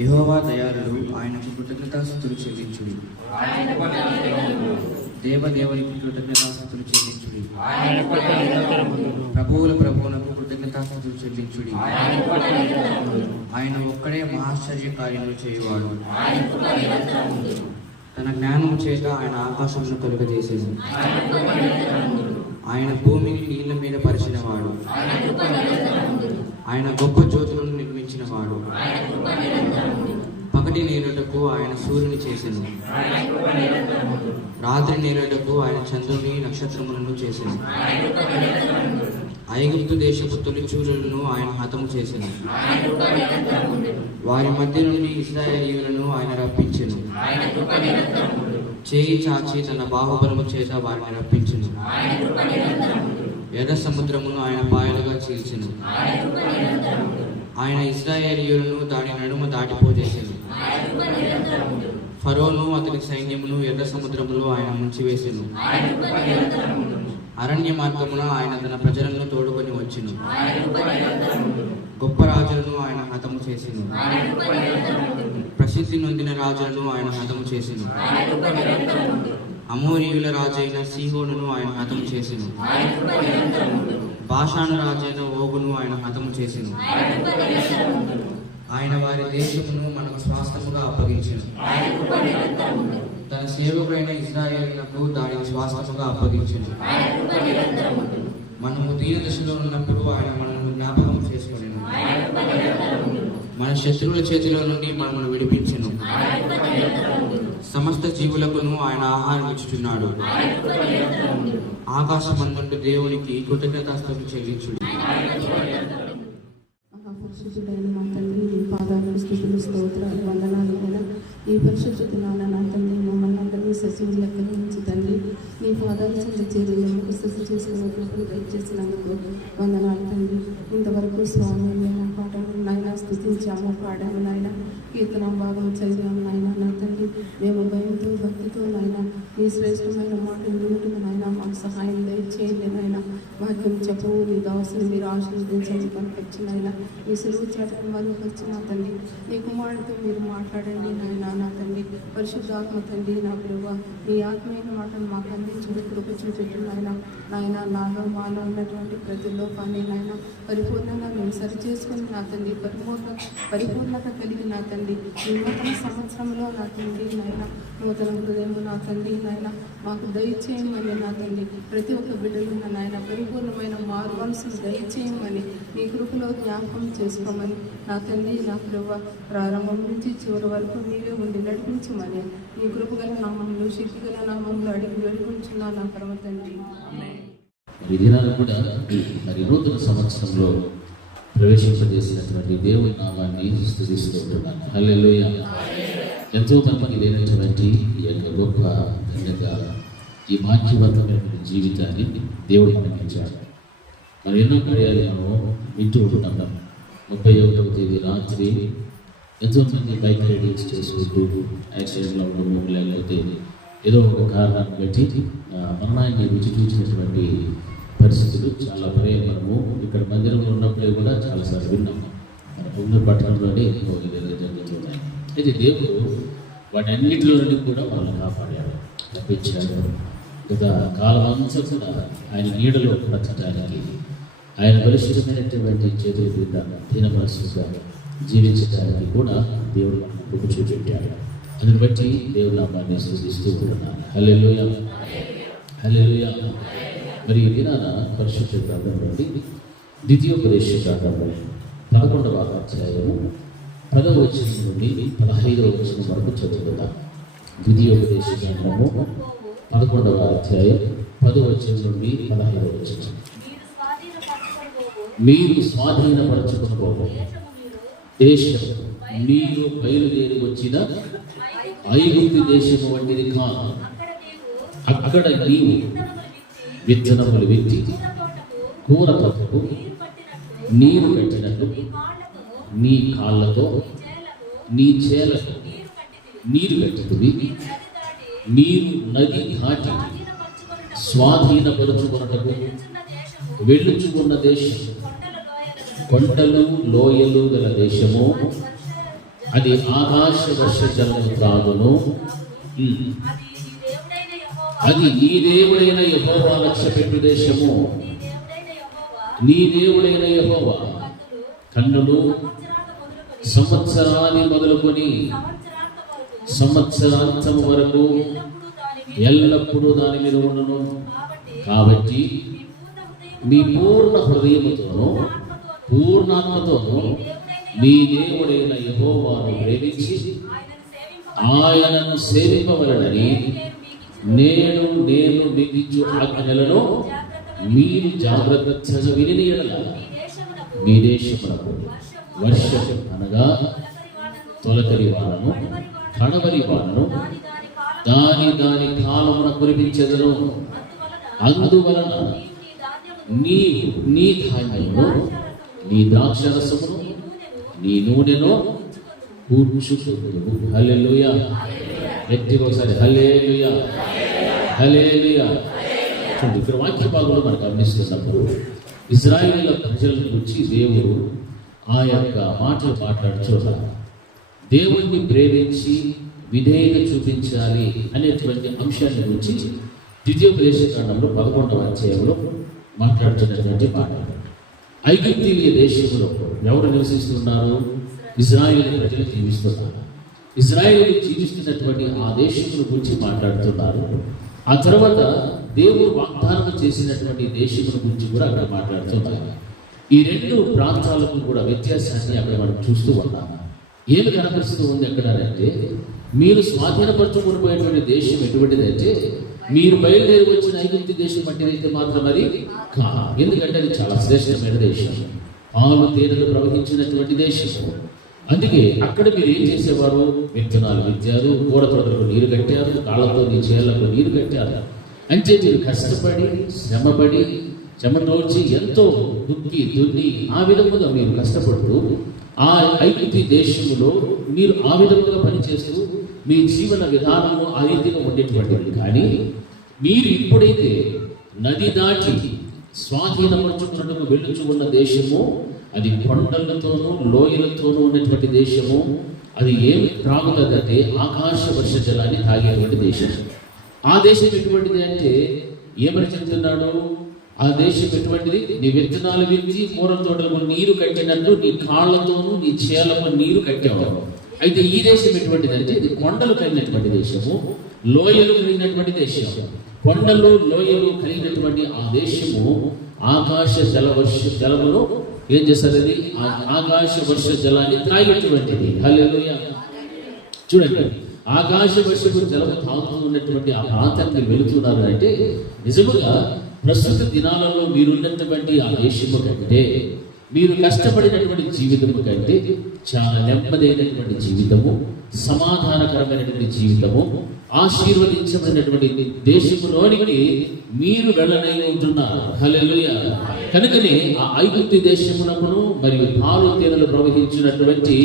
యెహోవా దయాళుడు, ఆయనకు కృతజ్ఞతాస్తుతులు చెల్లించుడి. దేవదేవునికి కృతజ్ఞతాస్తుతులు చెల్లించుడి. ప్రభువునకు కృతజ్ఞతాస్తుతులు చెల్లించుడి. ఆయన ఒక్కడే మహాశ్చర్యకార్యములు చేయువాడు. తన జ్ఞానము చేత ఆయన ఆకాశమును కలుగజేసేది. ఆయన భూమిని నీళ్ల మీద పరిచినవాడు. ఆయన గొప్ప జ్యోతులను నిర్మించినవాడు. పగటి నేలుటకు ఆయన సూర్యుని చేసెను. రాత్రి నేలుటకు ఆయన చంద్రుని నక్షత్రములను చేసెను. ఐగుప్తు దేశపు తొలిచూరులను ఆయన హతము చేసెను. వారి మధ్య నుండి ఇశ్రాయేలీయులను ఆయన రప్పించెను. చేయి చాచి తన బాహుబలము చేత వారిని రప్పించెను. ఎర్ర సముద్రమును ఆయన పాయలుగా చీల్చెను. ఆయన ఇశ్రాయేలీయులను దాని నడుమ దాటిపోజేసెను. ఫరోను అతని సైన్యమును ఎర్ర సముద్రములో ఆయన ముంచివేసెను. అరణ్య మార్గమున ఆయన తన ప్రజలను తోడుకొని వచ్చెను. గొప్ప రాజులను ఆయన హతము చేసెను. ప్రసిద్ధి నొందిన రాజులను ఆయన హతము చేసెను. అమోరీయుల రాజైన సీహోనును ఆయన హతము చేసెను. బాషాను రాజైన ఓగును ఆయన హతము చేసెను. ఆయన వారి దేశమును మనకు స్వాస్థ్యముగా అప్పగించెను. తన సేవకుడైన ఇశ్రాయేలునకు దానిని స్వాస్థ్యముగా అప్పగించెను. మనము దీన దశలో ఉన్నప్పుడు ఆయన మనల్ని జ్ఞాపకం చేసుకొనెను. మన శత్రువుల చేతిలో నుండి మనల్ని విడిపించెను. సమస్త జీవులకును ఆయన ఆహారం ఇచ్చుచున్నాడు. ఆకాశమందుండు దేవునికి కృతజ్ఞతాస్తుతులు చెల్లించుడి. పరిశుద్ధుడైన నా తండ్రి, నీ పాదాలకు స్తుతులు, స్తోత్రాలు, వందనాలు. ఈ పరిశుద్ధ దినాన నా తండ్రి మమ్మల్ని అందరినీ సజీవుల లెక్కల నుంచి తండ్రి నీ పాదాల చెంత చేరి ఎముక స్థితి చేసుకున్నప్పుడు దయచేసినందుకు వందనాలు తండ్రి. ఇంతవరకు స్వామి మేము పాటలు నాయన స్థుతించాము, పాడాము నాయన, కీర్తన భాగం చదివాము నాయన. నా తండ్రి మేము భయంతో భక్తితో నాయన నీ శ్రేష్టమైన మాటలు వింటున్న నాయన మాకు సహాయం దయచేయండి నాయన. వాక్యం చెప్పవు నీ దాసుని మీరు ఆశీర్వదించండి కనిపించినాయన. ఈ సులువు చాటను వాళ్ళు వచ్చిన తండ్రి నీ కుమారుడితో మీరు మాట్లాడండి నాయన. నా తండ్రి పరిశుద్ధాత్మ తండ్రి నా ప్రభువా నీ ఆత్మీయ మాటను మాకు అందించుడు కృప చూపెట్టు నాయన. నాయన నాలో మాలో ఉన్నటువంటి ప్రతి లోపాన్ని నాయన పరిపూర్ణంగా మేము సరి చేసుకుని నా తండ్రి పరిపూర్ణత కలిగి నా తండ్రి ఈ నూతన సంవత్సరంలో నా తండ్రి నాయన నూతన హృదయం నా తండ్రి నాయన మాకు దయచేయమని నా తండ్రి ప్రతి ఒక్క బిడ్డలున్న నాయన పరిపూర్ణమైన మారు మనసును దయచేయమని నీ కృపలో జ్ఞాపకం చేసుకోమని నా తండ్రి నా ప్రభువా ప్రారంభం నుంచి చివరి వరకు నీవే ఉండి నడిపించమని నీ కృపగల నామంలో శక్తిగల నామంలో అడిగి వేడుకుంటున్నా నా పరమ తండ్రి. ఈ దినాలు కూడా మరి నూతన సంవత్సరంలో ప్రవేశింపజేసినటువంటి దేవుని నామాన్ని స్తుతిస్తూ ఉంటున్నాను. హల్లెలూయా. ఎంతో తప్పనిదైనటువంటి ఈ యొక్క గొప్ప ధన్యత ఈ వాక్యవంతమైన జీవితాన్ని దేవుడు మనకించాడు. మరి ఎన్నో కార్యాలను వింటూ ఉంటున్నాం. 31వ తేదీ రాత్రి ఎంతోమంది బైక్ రైడింగ్స్ చేసుకుంటూ యాక్సిడెంట్లో ఉండడం లేకపోతే ఏదో ఒక కారణాన్ని బట్టి మరణాన్ని రుచి చూసినటువంటి పరిస్థితులు చాలా మనము ఇక్కడ మందిరంలో ఉన్నప్పుడే కూడా చాలాసార్లు విన్నాం. మన పొంగూరు పట్టణంలోనే ఎక్కువ జరుగుతున్నాయి. అయితే దేవుడు వాటన్నిటిలో నుండి కూడా వాళ్ళని కాపాడాడు, తప్పించాడు. గత కాలం అంతా కూడా ఆయన నీడలో బ్రతకడానికి ఆయన బలిష్టమైనటువంటి చేతుల క్రింద దీన మనసుగా జీవించడానికి కూడా దేవుడు మనకు కృప చూపెట్టాడు. అందుని బట్టి దేవుడు నామాన్ని స్తుతిస్తూ ఉంటున్నాను. హల్లెలూయా, హల్లెలూయా. మరి ఈ దినాన పరిశుద్ధ గ్రంథం నుండి ద్వితీయోపదేశ కాండము 11వ అధ్యాయము 10వ వచనం నుండి 15వ వచనం వరకు చదువుకుందాం. ద్వితీయోపదేశ కాండము 11వ అధ్యాయం 10వ వచనం నుండి 15వ వచనం. మీరు స్వాధీనపరచుకున్న దేశం మీరు బయలుదేరి వచ్చిన ఐగుప్తు దేశము వంటిది కాదు. అక్కడ నీవు విత్తనములు విత్తి కూర తోటకు నీరు పెట్టినట్టు నీ కాళ్ళతో నీ చేలకు నీరు కట్టుకుని నీరు నది దాటి స్వాధీనపరుచుకున్నటకు వెళ్ళుచుకున్న దేశం, కొండలు లోయలు గల దేశము, అది ఆకాశ వర్ష జలము త్రాగును. అది నీ దేవుడైన యెహోవా లక్ష్యపెట్టు దేశము. నీ దేవుడైన యెహోవా కన్నులు సంవత్సరాన్ని మొదలుకొని సంవత్సరాంతము వరకు ఎల్లప్పుడూ దాని మీద ఉండును. కాబట్టి మీ పూర్ణ హృదయముతోనూ పూర్ణాత్మతోనూ మీ దేవుడైన యెహోవాను ప్రేమించి ఆయనను సేవింపవలెనని నేను విధించు ఆజ్ఞలను మీరు జాగ్రత్తగా విని యెడల మీ దేశమునకు వర్షం అనగా తొలకరి వానను కడవరి వానను దాని కాలమున కురిపించెదను. అందువలన నీ ధాన్యమును నీ ద్రాక్షరసమును నీ నూనెను కూర్చుకుందువు. హల్లెలూయా. గట్టిగా ఒకసారి హల్లెలూయా హల్లెలూయా. చూడండి, ఇక్కడ వాక్య భాగంలో మనం గమనిస్తున్నప్పుడు ఇశ్రాయేలు ప్రజల గురించి దేవుడు ఆ యొక్క మాటలు మాట్లాడుతున్నారు. దేవుణ్ణి ప్రేమించి విధేయత చూపించాలి అనేటువంటి అంశాన్ని గురించి ద్వితీయోపదేశకాండంలో 11వ అధ్యాయంలో మాట్లాడుతున్నటువంటి మాట. ఐగుప్తీయ దేశంలో ఎవరు నివసిస్తున్నారు? ఇశ్రాయేలు ప్రజలు జీవిస్తున్నారు. ఇశ్రాయేలు జీవిస్తున్నటువంటి ఆ దేశం గురించి మాట్లాడుతున్నారు. ఆ తర్వాత దేవుడు వాగ్దానం చేసినటువంటి దేశం గురించి కూడా అక్కడ మాట్లాడుతున్నారు. ఈ రెండు ప్రాంతాలకు కూడా వ్యత్యాసాన్ని అక్కడ మనం చూస్తూ ఉన్నాము. ఏమి కనపరుస్తూ ఉంది అక్కడ అంటే, మీరు స్వాధీనపరచుకునిపోయినటువంటి దేశం ఎటువంటిదంటే మీరు బయలుదేరి వచ్చిన ఐగుప్తు దేశం వంటిదైతే మాత్రం అది కాదు. ఎందుకంటే అది చాలా శ్రేష్టమైన దేశం, పాలు తేనెలు ప్రవహించినటువంటి దేశం. అందుకే అక్కడ మీరు ఏం చేసేవారు? విత్తనాలు విత్తారు, కూర తోటలకు నీరు కట్టారు, కాళ్ళతో నీ చేళ్లకు నీరు కట్టారు. అంటే మీరు కష్టపడి శ్రమపడి చెమటోడ్చి ఎంతో దున్ని ఆ విధముగా మీరు కష్టపడుతూ ఆ ఐగుప్తు దేశంలో మీరు ఆ విధముగా పనిచేస్తూ మీ జీవన విధానము ఆ రీతిగా ఉండేటువంటిది. కానీ మీరు ఇప్పుడైతే నది దాటి స్వాధీనపరచుకున్నట్టుకు వెళ్ళుచు ఉన్న దేశము అది కొండలతోనూ లోయలతోనూ ఉన్నటువంటి దేశము. అది ఏమి త్రాగుతుందంటే ఆకాశ వర్ష జలాన్ని తాగేటువంటి దేశం. ఆ దేశం ఎటువంటిది అంటే ఏమని చెప్తున్నాడు? ఆ దేశం ఎటువంటిది? నీ విత్తనాలు విరిచి కూర తోటలకు నీరు కట్టినట్టు నీ కాళ్లతోనూ నీ చేలకు నీరు కట్టేవాడు. అయితే ఈ దేశం ఎటువంటిది అంటే ఇది కొండలు కలిగినటువంటి దేశము, లోయలు కలిగినటువంటి దేశం. కొండలు లోయలు కలిగినటువంటి ఆ దేశము ఆకాశ జలమును ఏం చేస్తుంది? ఆకాశ వర్ష జలాన్ని త్రాగేటువంటిది. హల్లెలూయా. చూడండి, ఆకాశ వర్షపు జలము తాగుతూ ఉన్నటువంటి ఆ ప్రాంతానికి వెళుతున్నారు అంటే నిజముగా ప్రస్తుత దినాలలో మీరున్నటువంటి ఆ దేశము కంటే, మీరు కష్టపడినటువంటి జీవితము కంటే చాలా నెమ్మదైనటువంటి జీవితము, సమాధానకరమైనటువంటి జీవితము, ఆశీర్వదించబడినటువంటి దేశములోనికి మీరు వెళ్ళనై ఉంటున్నారు. హల్లెలూయా. కనుకనే ఆ ఐగుప్తు దేశమునకును మరియు పాలు తేనెలు ప్రవహించినటువంటి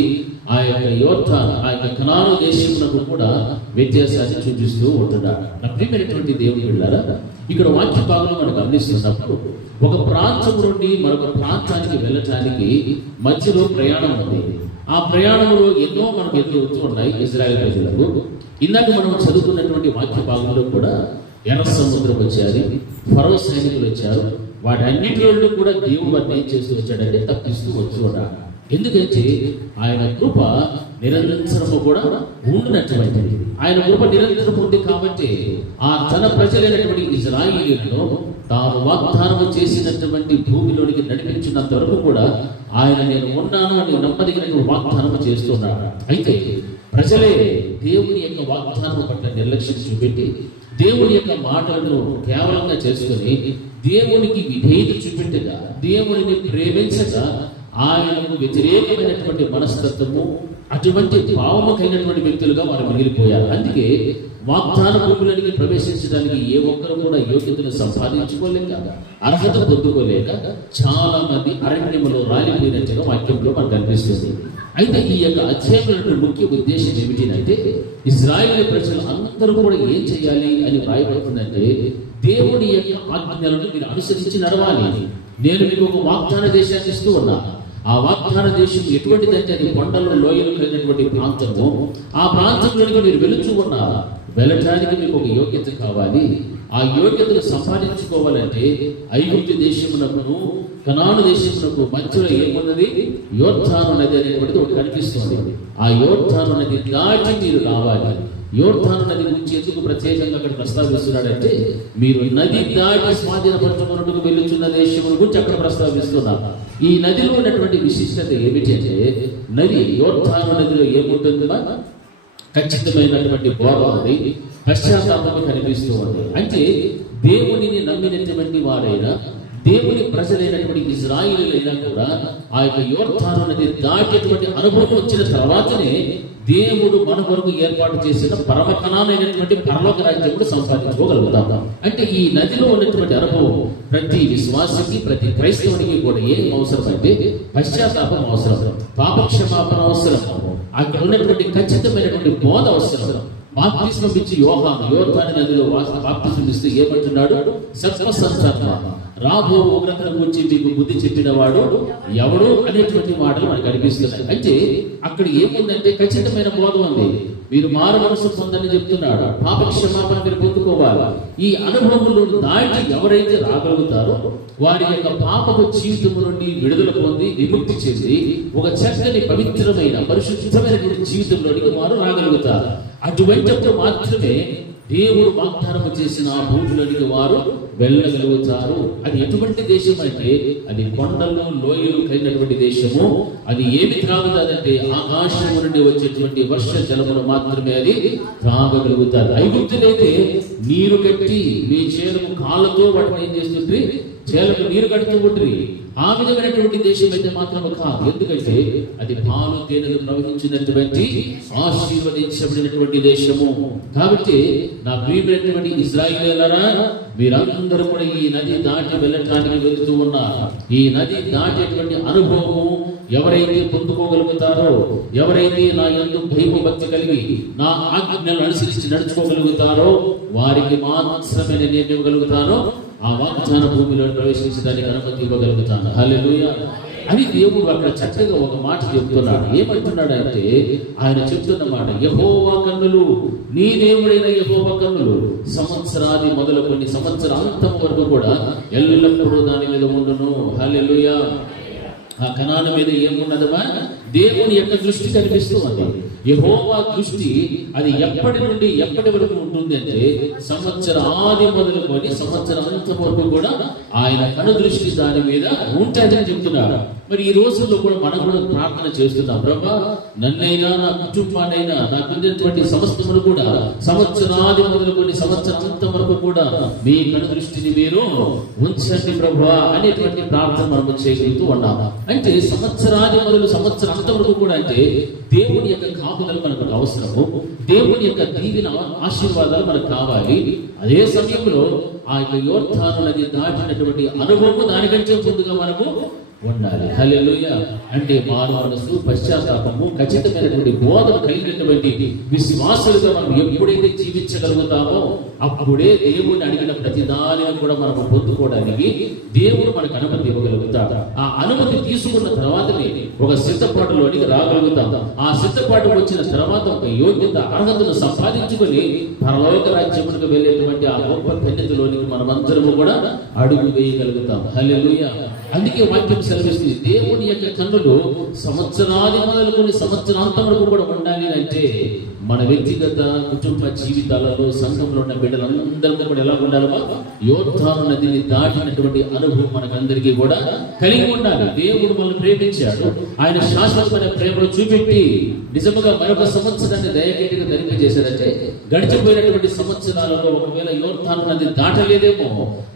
ఆ యొక్క ఆ యొక్క కనాను దేశమునకు కూడా వ్యత్యాసాన్ని చూపిస్తూ ఉంటున్నాడు. ప్రియమైనటువంటి దేవుని బిడ్డలారా, ఇక్కడ వాక్య భాగంలో మనం గమనిస్తున్నప్పుడు ఒక ప్రాంతం నుండి మరొక ప్రాంతానికి వెళ్ళటానికి మధ్యలో ప్రయాణం ఉంది. ఆ ప్రయాణంలో ఎన్నో మనకు ఎదురవుతూ ఉన్నాయి ఇశ్రాయేలు ప్రజలకు. ఇందాక మనం చదువుకున్నటువంటి వాక్య భాగంలో కూడా ఎర్ర సముద్రం వచ్చారు, ఫరో సైనికులు వచ్చారు. వాటన్నిటిలో కూడా దేవుడు ఏం చేస్తూ వచ్చాడంటే తప్పిస్తూ వచ్చి ఉన్నాడు. ఎందుకంటే ఆయన కృప నిరంతరము కూడా ఉండినటువంటిది. ఆయన కృప నిరంతరం ఉంది కాబట్టి ఆ తన ప్రజలైనటువంటి ఇశ్రాయేలీయులను తాను వాగ్దానం చేసినటువంటి భూమిలోనికి నడిపించినంత వరకు కూడా ఆయన నేను ఉన్నాను అని నమ్మదగినటువంటి వాగ్దానం చేస్తున్నాడు. అయితే ప్రజలే దేవుని యొక్క వాగ్దానం పట్ల నిర్లక్ష్యం చూపెట్టి దేవుని యొక్క మాటలను కేవలంగా చేసుకుని దేవునికి విధేయత చూపెట్టగా, దేవుడిని ప్రేమించగా ఆయనకు వ్యతిరేకమైనటువంటి మనస్తత్వము, అటువంటి భావము కలిగినటువంటి వ్యక్తులుగా వారు మిగిలిపోయారు. అందుకే వాగ్దాన భూములకి ప్రవేశించడానికి ఏ ఒక్కరు కూడా యోగ్యతను సంపాదించుకోలేక, అర్హత పొందుకోలేక చాలా మంది అరణ్యములో రాలిపోయినట్టుగా వాక్యంలో మనకు కనిపిస్తుంది. అయితే ఈ యొక్క అధ్యాయంలో ముఖ్య ఉద్దేశం ఏమిటంటే ఇశ్రాయేలు ప్రజలు అందరూ కూడా ఏం చేయాలి అని రాయబడుతుందంటే దేవుడి యొక్క ఆజ్ఞలను మీరు అనుసరించి నడవాలి. నేను మీకు ఒక వాగ్దాన దేశాన్ని ఇస్తూ ఉన్నా, ఆ వాగ్దాన దేశం ఎటువంటిదంటే అది కొండలు లోయలు కలిగినటువంటి ప్రాంతము. ఆ ప్రాంతంలోనికి మీరు వెళుతూ ఉన్నారు. వెళ్ళటానికి మీకు ఒక యోగ్యత కావాలి. ఆ యోగ్యతను సంపాదించుకోవాలంటే ఐగుప్తు దేశమునకును కనాను దేశమునకు మధ్యలో ఏమున్నది? యోర్దాను నది అనేటువంటిది ఒకటి కనిపిస్తుంది. ఆ యోర్దాను నది దాటి మీరు రావాలి. యోర్దాను నది గురించి ఎందుకు ప్రత్యేకంగా అక్కడ ప్రస్తావిస్తున్నాడంటే, మీరు నది దాటి స్వాధీనపరచుకున్నట్టుకు వెళ్ళుచున్న దేశముల గురించి అక్కడ ప్రస్తావిస్తున్నారు. ఈ నదిలో ఉన్నటువంటి విశిష్టత ఏమిటంటే, నది యోర్దాను నదిలో ఏముంటుందా? ఖచ్చితమైనటువంటి బోధ ఉంది, పశ్చాత్తాపం కనిపిస్తూ ఉంది. అంటే దేవునిని నమ్మినటువంటి వారైనా, దేవుని ప్రజలైనటువంటి ఇజ్రాయేలీలైనా కూడా ఆ యొక్క యోర్దాను నది దాటేటువంటి అనుభవం వచ్చిన తర్వాతనే దేవుడు మన కొరకు ఏర్పాటు చేసిన పరమ కణానైనటువంటి పరలోక రాజ్యమును సంపాదించుకోగలుగుతాం. అంటే ఈ నదిలో ఉన్నటువంటి అనుభవం ప్రతి విశ్వాసికి, ప్రతి క్రైస్తవునికి కూడా ఏం అవసరం అంటే పశ్చాత్తాపం అవసరం, పాపక్షమాపణ అవసరం, అక్కడ ఉన్నటువంటి ఖచ్చితమైనటువంటి బోధ అవసరం. బాప్తిస్మం ఇచ్చి యోహాను యోర్దాను నదిలో బాప్తిస్మం ఇస్తూ ఏమంటున్నాడు? సర్వ సంసర్వ రాబో ఉగ్రతల గురించి మీకు బుద్ధి చెప్పిన వాడు ఎవడు అనేటువంటి మాటలు మనకు కనిపిస్తున్నాయి. అంటే అక్కడ ఏముందంటే ఖచ్చితమైన బోధ ఉంది. మీరు మారు మనసు పొందని చెప్తున్నాడు. పాప క్షమాపణ మీరు పొందుకోవాలి. ఈ అనుభవంలో దాటి ఎవరైతే రాగలుగుతారో వారి యొక్క పాపపు జీవితం నుండి విడుదల పొంది విముక్తి చెంది ఒక చక్కని పవిత్రమైన పరిశుద్ధమైనటువంటి జీవితంలోనికి వారు రాగలుగుతారు. అటువంటిప్పుడు మాత్రమే దేవుడు వాగ్దానం చేసిన ఆ భూమిలోనికి వారు వెళ్ళగలుగుతారు. అది ఎటువంటి దేశం అంటే అది కొండలు లోయలు కలిగినటువంటి దేశము. అది ఏమి త్రాగుతాదంటే ఆకాశం నుండి వచ్చేటువంటి వర్ష జలమును మాత్రమే అది త్రాగగలుగుతారు. ఐగుప్తులైతే నీరు కట్టి మీ చేలకు కాళ్ళతో వాటిని ఏం చేస్తుంది? చేలకు నీరు కడుతూ ఉంటుంది. ఆ విధమైనటువంటి దేశం అయితే మాత్రమే కాదు. ఎందుకంటే అది పాలు తేనెలు ప్రవహించినటువంటి ఆశీర్వదించబడినటువంటి దేశము. కాబట్టి నా ప్రియమైనటువంటి ఇశ్రాయేలీయులారా, మీరందరూ కూడా ఈ నది దాటి వెళ్ళటానికి వెళుతూ ఉన్నారు. ఈ నది దాటేటువంటి అనుభవము ఎవరైతే పొందుకోగలుగుతారో, ఎవరైతే నా యందు భయభక్తి కలిగి నా ఆజ్ఞలను అనుసరించి నడుచుకోగలుగుతారో వారికి మాత్రమే నేను ఇవ్వగలుగుతాను. ఆ వాగ్దాన భూమిలో ప్రవేశించడానికి అనుమతి ఇవ్వగలుగుతాను. హల్లెలూయా అని దేవుడు అక్కడ చక్కగా ఒక మాట చెప్తున్నాడు. ఏమంటున్నాడంటే ఆయన చెప్తున్న మాట, యెహోవా కన్నులు, నీ దేవుడైన యెహోవా కన్నులు సంవత్సరాది మొదలుకొని సంవత్సరాంతం వరకు కూడా ఎల్లప్పుడూ దాని మీద ఉండును. హల్లెలూయా. ఆ కనాను మీద ఏమున్నదమా? దేవుని యొక్క దృష్టి కనిపిస్తూ ఉంది. యెహోవా దృష్టి అది ఎప్పటి నుండి ఎప్పటి వరకు ఉంటుంది అంటే సంవత్సరాది మొదలుకొని సంవత్సరాంతం వరకు కూడా ఆయన కను దృష్టి దాని మీద ఉంటుందని చెప్తున్నాడు. మరి ఈ రోజుల్లో కూడా మనం కూడా ప్రార్థన చేస్తున్నాం, ప్రభా నన్నైనా నా కుటుంబాన్నైనా నాకున్నటువంటి సమస్తములు కూడా సంవత్సరాది మొదలుకొని సంవత్సరాంతం వరకు కూడా మీ కను దృష్టిని మీరు ఉంచండి ప్రభా అనేటువంటి ప్రార్థన మనం చేయగలుగుతూ ఉన్నాం. అంటే సంవత్సరాది మొదలు సంవత్సరాంతం వరకు కూడా అంటే దేవుని యొక్క కాపుదలు మనకు అవసరము, దేవుని యొక్క దీవెన ఆశీర్వాదాలు మనకు కావాలి. అదే సమయంలో ఆ యొక్క యోర్దాను నది దాటినటువంటి అనుభవం దానికంటే ముందుగా మనకు ఉండాలి. హల్లెలూయా. అంటే మారు మనసు, పశ్చాత్తాపము, ఖచ్చితమైనటువంటి బోధన కలిగినటువంటి విశ్వాసులుగా మనం ఎప్పుడైతే జీవించగలుగుతామో అప్పుడే దేవుడిని అడిగిన ప్రతి దానిని కూడా మనం పొందుకోవడానికి దేవుడు మనకు అనుమతి ఇవ్వగలుగుతాడు. ఆ అనుమతి తీసుకున్న తర్వాతనే ఒక సిద్ధపాటులోనికి రాగలుగుతాం. ఆ సిద్ధపాటు వచ్చిన తర్వాత ఒక యోగ్యత అర్హతను సంపాదించుకొని పరలోక రాజ్యములకు వెళ్ళేటువంటి ఆ గొప్ప ధన్యతలోనికి మనమందరము కూడా అడుగు వేయగలుగుతాం. హల్లెలూయా. అందుకే వాక్యం సెలవిస్తుంది, దేవుని యొక్క కన్నులు సంవత్సరాది మొదలుకొని సంవత్సరాంతం వరకు కూడా ఉండాలి. అంటే మన వ్యక్తిగత కుటుంబ జీవితాలలో సంఘంలో ఉన్న బిడ్డలందరికీ కూడా ఎలా ఉండాలి? యోర్దాను నదిని దాటినటువంటి అనుభవం మనకందరికీ కూడా కలిగి ఉండాలి. దేవుడు మనల్ని ప్రేమించాడు. ఆయన శాశ్వతమైన ప్రేమను చూపెట్టి నిజముగా మరొక సంవత్సరాన్ని దయగట్టిగా ధరింపజేశాడంటే గడిచిపోయినటువంటి సంవత్సరాలలో ఒకవేళ యోర్దాను నది దాటలేదేమో,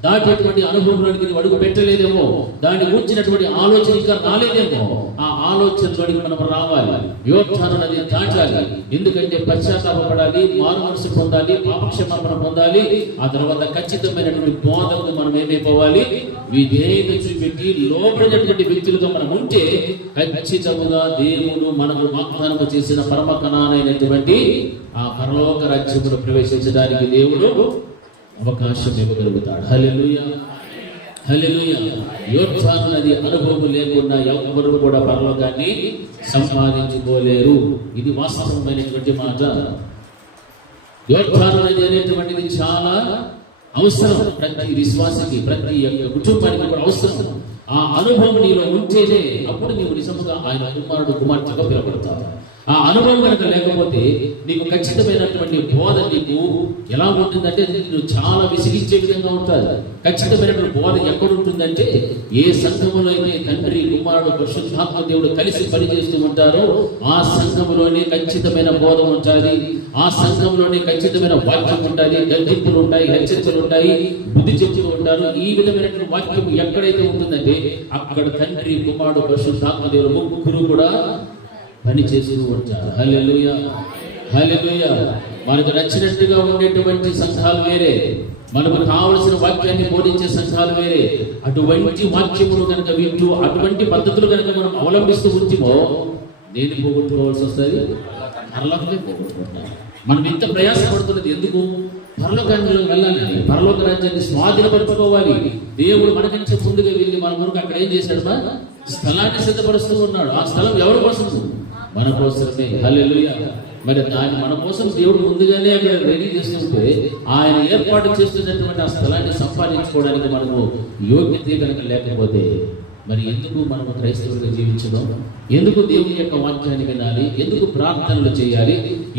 దాటేటువంటి అనుభవంలోనికి అడుగు పెట్టలేదేమో, దాన్ని గురించినటువంటి ఆలోచన ఇంకా రాలేదేమో, ఆ ఆలోచనలోనికి మనం రావాలి. యోర్దాను నది దాటాలి. ఎందుకంటే పశ్చాత్తాపడాలి, మారు మనసు పొందాలి, పాపక్షమాపణ పొందాలి. ఆ తర్వాత ఖచ్చితమైనటువంటి బోధకు మనం ఏమైపోవాలి? విధేయత చూపెట్టి లోబడినటువంటి వ్యక్తులుగా మనం ఉంటే ఖచ్చితంగా దేవుడు మనకు వాగ్దానం చేసిన పరమ కణానైనటువంటి ఆ పరలోక రాజ్యములో ప్రవేశించడానికి దేవుడు అవకాశం ఇవ్వగలుగుతాడు. హల్లెలూయా. హల్లెలూయా. యోర్దాను నది అనుభవం లేకుండా ఎవ్వరూ కూడా పరలోకాన్ని సంపాదించుకోలేరు. ఇది వాస్తవమైనటువంటి మాట. యోర్దాను నది అనేటువంటిది చాలా అవసరం. ప్రతి విశ్వాసికి, ప్రతి కుటుంబానికి కూడా అవసరం. ఆ అనుభవం నీలో ఉంటేనే అప్పుడు నీవు నిజంగా ఆయన కుమార్తెగా పిలబడతావు. ఆ అనుభవం కనుక లేకపోతే నీకు ఖచ్చితమైనటువంటి బోధ నీకు ఎలా ఉంటుందంటే నువ్వు చాలా విసిగించే విధంగా ఉంటుంది. ఖచ్చితమైనటువంటి బోధ ఎక్కడ ఉంటుందంటే ఏ సంఘములో అయితే తండ్రి, కుమారుడు, పరిశుద్ధాత్మ దేవుడు కలిసి పనిచేస్తూ ఉంటారో ఆ సంఘములోనే ఖచ్చితమైన బోధ ఉంటుంది. ఆ సంఘంలోనే ఖచ్చితమైన వాక్యం ఉంటుంది. గద్దింపులు ఉంటాయి, హెచ్చరికలు ఉంటాయి, బుద్ధి చెప్తూ ఉంటారు. ఈ విధమైనటువంటి వాక్యం ఎక్కడైతే ఉంటుందంటే అక్కడ తండ్రి, కుమారుడు, పరిశుద్ధాత్మ దేవుడు ముగ్గురు కూడా పని చేస్తూ ఉంటారు. హల్లెలూయా, హల్లెలూయా. మనకు నచ్చినట్టుగా ఉండేటువంటి సంఘాలు వేరే, మనకు కావలసిన వాక్యాన్ని బోధించే సంఘాలు వేరే. అటువంటి వాక్యములు కనుక వింటూ అటువంటి పద్ధతులు కనుక మనం అవలంబిస్తూ ఉంటేమో దేన్ని పోగొట్టుకోవాల్సి వస్తుంది? పరలోకమే పోగొట్టుకుంటాం. మనం ఇంత ప్రయాసపడుతున్నది ఎందుకు? పరలోకంలో వెళ్ళాలని, పరలోక రాజ్యాన్ని స్వాధీనపరచుకోవాలి. దేవుడు మనకంటే ముందుగా వెళ్ళి మన మనకు అక్కడ ఏం చేశాడు? స్థలాన్ని సిద్ధపరుస్తూ ఉన్నాడు. ఆ స్థలం ఎవరి కోసం? మన కోసమే. హల్లెలూయా. మరి దాన్ని మన కోసం దేవుడు ముందుగానే అక్కడ రెడీ చేస్తుంటే ఆయన ఏర్పాటు చేస్తున్నటువంటి ఆ స్థలాన్ని సంపాదించుకోవడానికి మనము యోగ్యత కనుక లేకపోతే మరి ఎందుకు మనము క్రైస్తవులుగా జీవించడం? ఎందుకు దేవుని యొక్క వాక్యాన్ని వినాలి? ఎందుకు ప్రార్థనలు చేయాలి?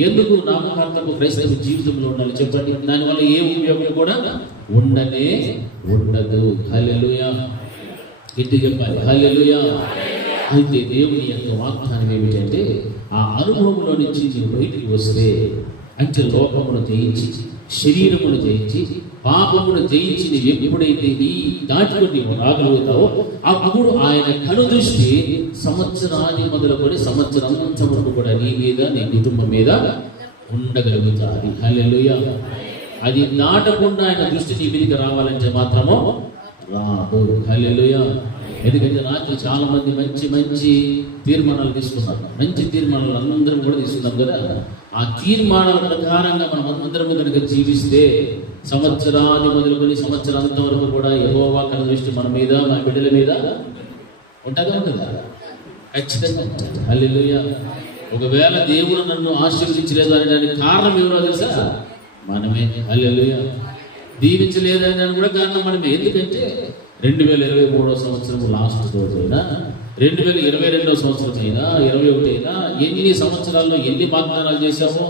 ఎందుకు నామకార్థకు క్రైస్తవ జీవితంలో ఉండాలి? చెప్పండి. దానివల్ల ఏ ఉపయోగం కూడా ఉండదు. హల్లెలూయా. ఇంటికి చెప్పాలి. హల్లెలూయా. అయితే దేవుని యొక్క వాగ్దానం ఏమిటంటే ఆ అనుభవంలో నుంచి నీవు బయటికి వస్తే, అంటే లోకమును జయించి, శరీరమును జయించి, పాపమును జయించి నీవు ఎప్పుడైతే ఈ దాటిలో నీవు రాగలుగుతావో అప్పుడు ఆయన కనుదృష్టి సంవత్సరాన్ని మొదలుకొని సంవత్సరం వరకు కూడా నీ మీద, నీ కుటుంబం మీద ఉండగలుగుతాది. హల్లెలూయా. అది దాటకుండా ఆయన దృష్టి నీ మీదకి రావాలంటే మాత్రము రాదు. హల్లెలూయా. ఎందుకంటే రాత్రి చాలా మంది మంచి మంచి తీర్మానాలు తీసుకున్నారు. మంచి తీర్మానాలు అందరం కూడా తీసుకున్నాం కదా. ఆ తీర్మానాల ప్రకారంగా మనం అందరము కనుక జీవిస్తే సంవత్సరాన్ని మొదలుకొని సంవత్సరాంతం వరకు కూడా యెహోవా కనుక దృష్టి మన మీద, మన బిడ్డల మీద ఉంటుందా? ఖచ్చితంగా ఉంటుంది. హల్లెలూయా. ఒకవేళ దేవుడు నన్ను ఆశీర్వదించలేదు అనడానికి కారణం ఎవరో తెలుసా? మనమే. హల్లెలూయా. దీవించలేదని కూడా కారణం మనమే. ఎందుకంటే 2023 సంవత్సరం లాస్ట్ రోజైనా, 2022 సంవత్సరం అయినా, 21 అయినా, ఎన్ని సంవత్సరాల్లో ఎన్ని వాగ్దానాలు చేశామో,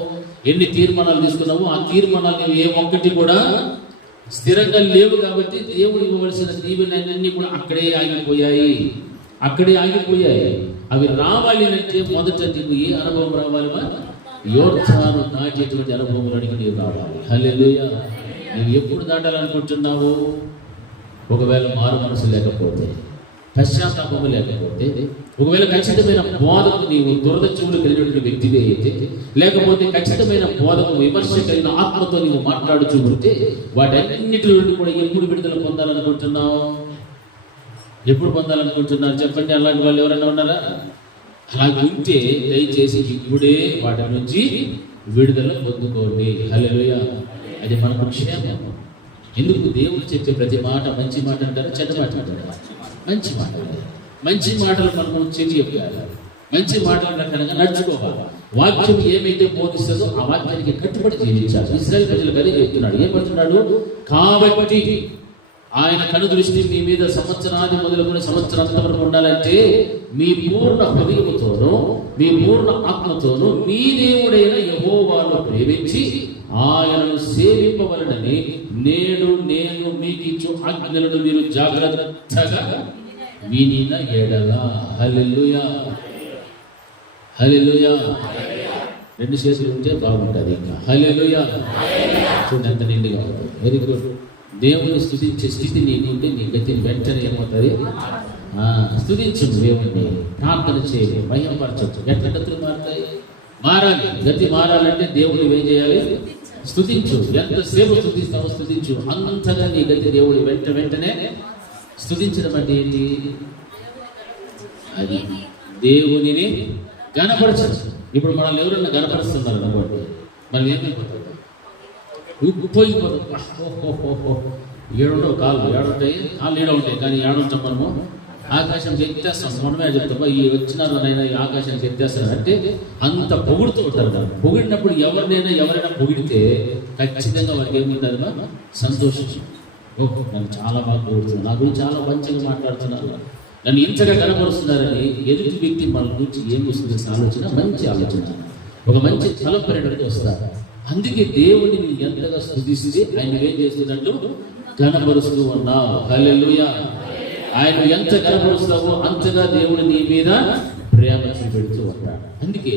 ఎన్ని తీర్మానాలు తీసుకున్నామో ఆ తీర్మానాలు ఏ ఒక్కటి కూడా స్థిరంగా లేవు. కాబట్టి దేవుడు ఇవ్వవలసిన దీవెనలన్నీ కూడా అక్కడే ఆగిపోయాయి. అవి రావాలి అంటే మొదట నీకు ఏ అనుభవం రావాలి? యోర్దాను దాటేటువంటి అనుభవంలోనికి నీవు రావాలి. హల్లెలూయా. నువ్వు ఎప్పుడు దాటాలనుకుంటున్నావు? ఒకవేళ మారు మనసు లేకపోతే, పశ్చాత్తాపము లేకపోతే, ఒకవేళ ఖచ్చితమైన బోధకు నీవు దురద చెవులు కలిగినటువంటి వ్యక్తివే అయితే, లేకపోతే ఖచ్చితమైన బోధకు విమర్శ కలిగిన ఆత్మతో నీవు మాట్లాడుతూ ఉంటే వాటన్నిటి నుండి కూడా ఎప్పుడు విడుదల పొందాలనుకుంటున్నావు? ఎప్పుడు పొందాలనుకుంటున్నారు? చెప్పండి. అలాంటి వాళ్ళు ఎవరైనా ఉన్నారా? అలాగే ఉంటే దయచేసి ఇప్పుడే వాటి నుంచి విడుదల పొందుకోండి. హల్లెలూయా. అది మనకు క్షేమం. ఎందుకు? దేవుడు చెప్పే ప్రతి మాట మంచి మాట అంటారా, చెడ్డ మాట అంటారా? మంచి మాట. మంచి మాటలు మనం చెప్పాలి. మంచి మాటల ప్రకారంగా నడుచుకోవాలి. వాక్యం ఏమైతే బోధిస్తుందో ఆ వాక్యానికి కట్టుబడి జీవించాలి. ఇశ్రాయేలు ప్రజలకు అదే చెప్తున్నాడు. ఏమంటున్నాడు? కాబట్టి ఆయన కనుదృష్టి మీ మీద సంవత్సరాన్ని మొదలుకొని సంవత్సరాంతం వరకు ఉండాలంటే మీ పూర్ణ హృదయముతోనూ, మీ పూర్ణ ఆత్మతోనూ మీ దేవుడైన యెహోవాను ప్రేమించి ఆయనను సేవింపవలనని నేను మీకు ఇచ్చు ఆజ్ఞలను మీరు జాగ్రత్తగా వినిన ఎడల. హల్లెలూయా. హల్లెలూయా. 2 చేతులు ఉంటే బాగుంటుంది. ఇంకా హల్లెలూయా. చూడండి ఎంత నిండుగా ఉంటుంది. Very good. దేవుని స్తుతించే స్థితి నీకుంటే నీ గతిని వెంటనే ఏమవుతుంది? స్తుతించు దేవుణ్ణి, ప్రార్థన చేయాలి, మహిమపరచచ్చు. ఎట్లా గతులు మారుతాయి? మారాలి. గతి మారాలంటే దేవుడు ఏం చేయాలి? స్తుతించు. ఎంతసేపు స్తుతిస్తావో స్తుతించు. అంతగా నీ గతి దేవుడు వెంటనే స్తుతించడం అంటే ఏంటి? అది దేవునిని గణపరచచ్చు. ఇప్పుడు మనల్ని ఎవరన్నా గణపరుస్తున్నారు అనుకోండి, మనం ఏమైపోతుంది? ఉప్పొంగిపోతుంది. ఏడుండవు కాళ్ళు, ఏడుంటాయి కాళ్ళు ఏడ ఉంటాయి, కానీ ఏడుంటాం మనము ఆకాశానికి ఎత్తేస్తాం. మనమే చెప్తాం ఈ వచ్చినారనైనా ఈ ఆకాశానికి ఎత్తేస్తారు అంటే అంత పొగుడుతూ ఉంటారు కదా. పొగిడినప్పుడు ఎవరైనా పొగిడితే ఖచ్చితంగా వాళ్ళకి ఏముంటుంది, సంతోషం. ఓహో నన్ను చాలా బాగా పొగుడుతున్నారు, నా గురించి చాలా మంచిగా మాట్లాడుతున్నారు, నన్ను ఇంతగా కనపరుస్తున్నారని ఎదుటి వ్యక్తి మన గురించి ఏం వస్తుంది ఆలోచన, మంచి ఆలోచన, ఒక మంచి ఫలపరిణానికి వస్తారు. అందుకే దేవుడిని ఎంతగా స్తుతిస్తే ఆయన ఏం చేస్తున్నట్టు కనపరుస్తూ ఉన్నావు. హల్లెలూయా. ఆయన ఎంత కనపరుస్తావో అంతగా దేవుడు నీ మీద ప్రేమ చూపెడుతూ ఉంటాడు. అందుకే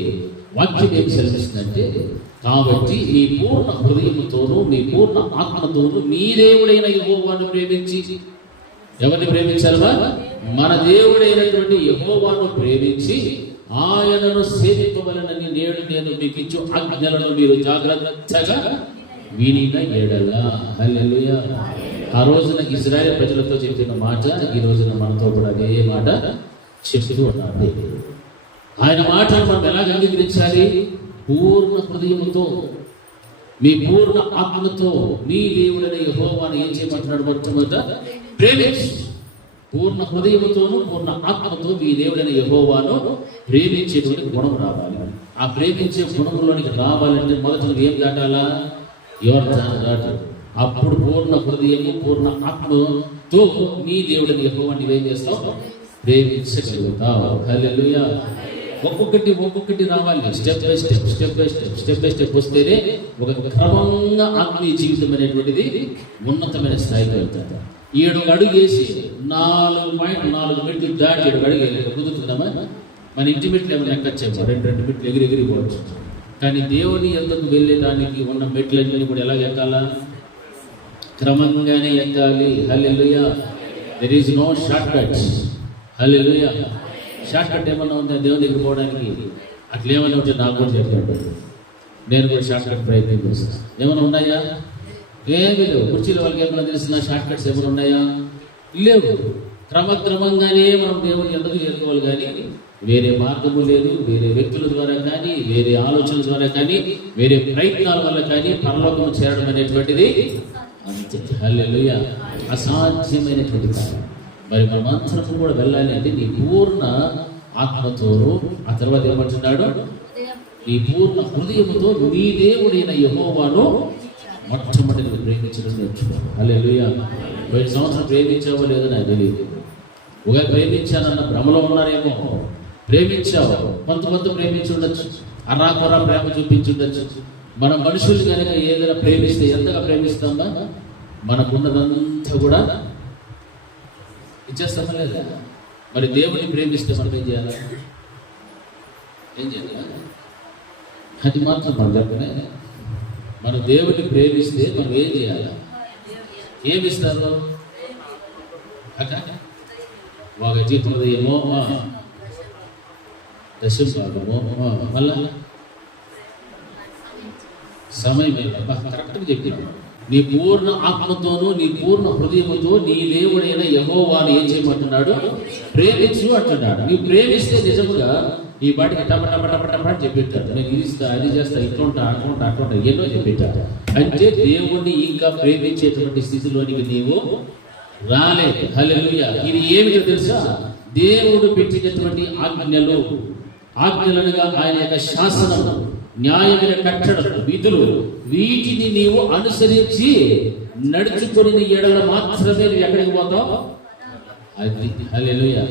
వాక్యం ఏం సెలవిస్తుందంటే, కాబట్టి నీ పూర్ణ హృదయంతోనూ నీ పూర్ణ ఆత్మతోనూ నీ దేవుడైన యెహోవాను ప్రేమించి, ఎవరిని ప్రేమించాలా? మన దేవుడైనటువంటి యెహోవాను ప్రేమించి ఆయనను సేవింపవలనని నేడు నేను మీకు ఇచ్చు ఆజ్ఞలను మీరు జాగ్రత్తగా వినిన ఎడల. హల్లెలూయా. ఆ రోజున ఇశ్రాయేలు ప్రజలతో చెప్పిన మాట ఈ రోజున మనతో కూడా అదే మాట చెప్తూ ఉన్నాడు. ఆయన మాటను మనం ఎలాగ అంగీకరించాలి? పూర్ణ హృదయంతో, మీ పూర్ణ ఆత్మతో నీ దేవుడైన యెహోవాను ఏం చేయమంటున్నాడు? మొట్టమొదట ప్రేమించు. పూర్ణ హృదయంతోనూ పూర్ణ ఆత్మతో మీ దేవుడైన యెహోవాను ప్రేమించేటువంటి గుణం రావాలి. ఆ ప్రేమించే గుణంలోనికి రావాలంటే మొదట ఏం దాటాలా? యోర్దాను దాటాలి. అప్పుడు పూర్ణ హృదయము పూర్ణ ఆత్మతో నీ దేవుడైన యెహోవాను నీవేం చేస్తావు? ప్రేమించగలుగుతావు. హల్లెలూయా. ఒక్కొక్కటి రావాలి. స్టెప్ బై స్టెప్ వస్తేనే ఒక క్రమంగా ఆత్మీయ జీవితం అనేటువంటిది ఉన్నతమైన స్థాయికి వెళ్తారు. 7 అడుగు వేసి 4.4 మెట్లు దాటి 7 అడుగు కుదురుతుందామా? మన ఇంటి మెట్లు ఏమైనా ఎక్కచ్చేమో, 2 మెట్లు ఎగిరి పోవచ్చు. కానీ దేవుని ఎందుకు వెళ్ళేదానికి ఉన్న మెట్లన్నీ కూడా ఎలా ఎక్కాలా? క్రమంగానే ఎక్కాలి. Hallelujah. There is no short cut. Hallelujah. Short cut ఏమన్నా ఉందా దేవుని దగ్గర పోవడానికి? అట్లా ఏమైనా ఉంటే నాకు కూడా చెప్పాడు, నేను కూడా షార్ట్ కట్ ప్రయత్నం చేస్తాను. ఏమైనా ఉన్నాయా? ఏమీ లేవు. కుర్చీల వాళ్ళకి ఏమైనా తెలిసిన షార్ట్ కట్స్ ఏమైనా ఉన్నాయా? లేవు. క్రమక్రమంగానే మనం దేవుని ఎందుకు చేరుకోవాలి. కానీ వేరే మార్గము లేదు. వేరే వ్యక్తుల ద్వారా కానీ, వేరే ఆలోచనల ద్వారా కానీ, వేరే ప్రయత్నాల వల్ల కానీ పరలోకం చేరడం అనేటువంటిది అంతే. హల్లెలూయా. అసాధ్యమైనటువంటి కాదు. మరి మనమంతరం కూడా వెళ్ళాలి అంటే నీ పూర్ణ ఆత్మతో, ఆ తర్వాత ఏమంటున్నాడు? నీ పూర్ణ హృదయముతో నీ దేవుడైన యెహోవాను మొట్టమొదటి ప్రేమించడం నేర్చుకో. హల్లెలూయా. 5 సంవత్సరాలు ప్రేమించావో లేదో నాకు తెలియదు. ఒక ప్రేమించానన్న భ్రమలో ఉన్నారేమో. ప్రేమించావు, కొంతమంది ప్రేమించి ఉండొచ్చు, అరాకొరా ప్రేమ చూపించి ఉండొచ్చు. మన మనుషులు కనుక ఏదైనా ప్రేమిస్తే ఎంతగా ప్రేమిస్తామా? మనకున్నదంతా కూడా ఇచ్చేస్తామా లేదా? మరి దేవుడిని ప్రేమిస్తే మనం ఏం చేయాలి? అది మాత్రం మనం చెప్పనే. మన దేవుడిని ప్రేమిస్తే మనం ఏం చేయాలి? ఏమిస్తారు? ఒక జీవితమో దశభాగమో మళ్ళా సమయం కరెక్ట్గా చెప్పినాడు. నీ పూర్ణ ఆత్మతోనూ నీ పూర్ణ హృదయముతో నీ దేవుడైన యెహోవాను ఏం చేయమంటున్నాడు? ప్రేమించు అంటున్నాడు. నీ ప్రేమిస్తే నిజముగా ఈ బాటికి టపటపటపటపట చెప్పిట్టాడు. నేను ఇది ఇస్తా, అది చేస్తా, ఇట్లుంటా అట్లుంటా ఎన్నో చెప్పిట్టాడు. అంటే దేవుణ్ణి ఇంకా ప్రేమించేటువంటి స్థితిలోనికి నీవు రాలేదు. హల్లెలూయా. ఇది ఏమిటో తెలుసా? దేవుడు పెట్టినటువంటి ఆజ్ఞలనుగా ఆయన యొక్క శాసనం, న్యాయమైన కట్టడలు, విధులు, వీటిని నీవు అనుసరించి నడుచుకొని ఎడల మాత్రమే నువ్వు ఎక్కడికి పోతావు? అది హల్లెలూయా.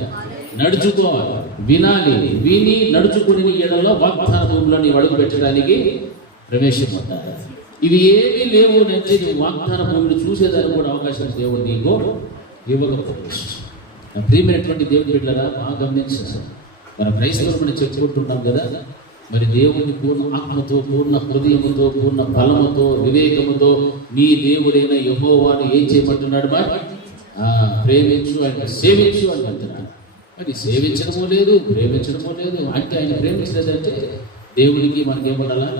నడుచుకోవాలి, వినాలి, విని నడుచుకుని ఎడల వాగ్దాన భూమిలో నీవు అడుగు పెట్టడానికి ప్రవేశం పొందాలి. ఇవి ఏమీ లేవు అంటే నువ్వు వాగ్దాన భూమిని చూసేదానికి కూడా అవకాశం దేవుడు నీకు ఇవ్వకపోవచ్చు. నా ప్రియమైనటువంటి దేవుని బిడ్డలారా, బాగా గమనించాలి. మన క్రైస్తవులు మనం చెప్పుకుంటున్నాం కదా, మరి దేవుని పూర్ణ ఆత్మతో, పూర్ణ హృదయముతో, పూర్ణ బలముతో, వివేకముతో నీ దేవుడైన యెహోవాను ఏం చేయమంటున్నాడు? ప్రేమించు, ఆయన సేవించు అని అంటున్నాడు. మరి సేవించడమో లేదు, ప్రేమించడమో లేదు. అంటే ఆయన ప్రేమించలేదంటే దేవుడికి మనకేమనాలా?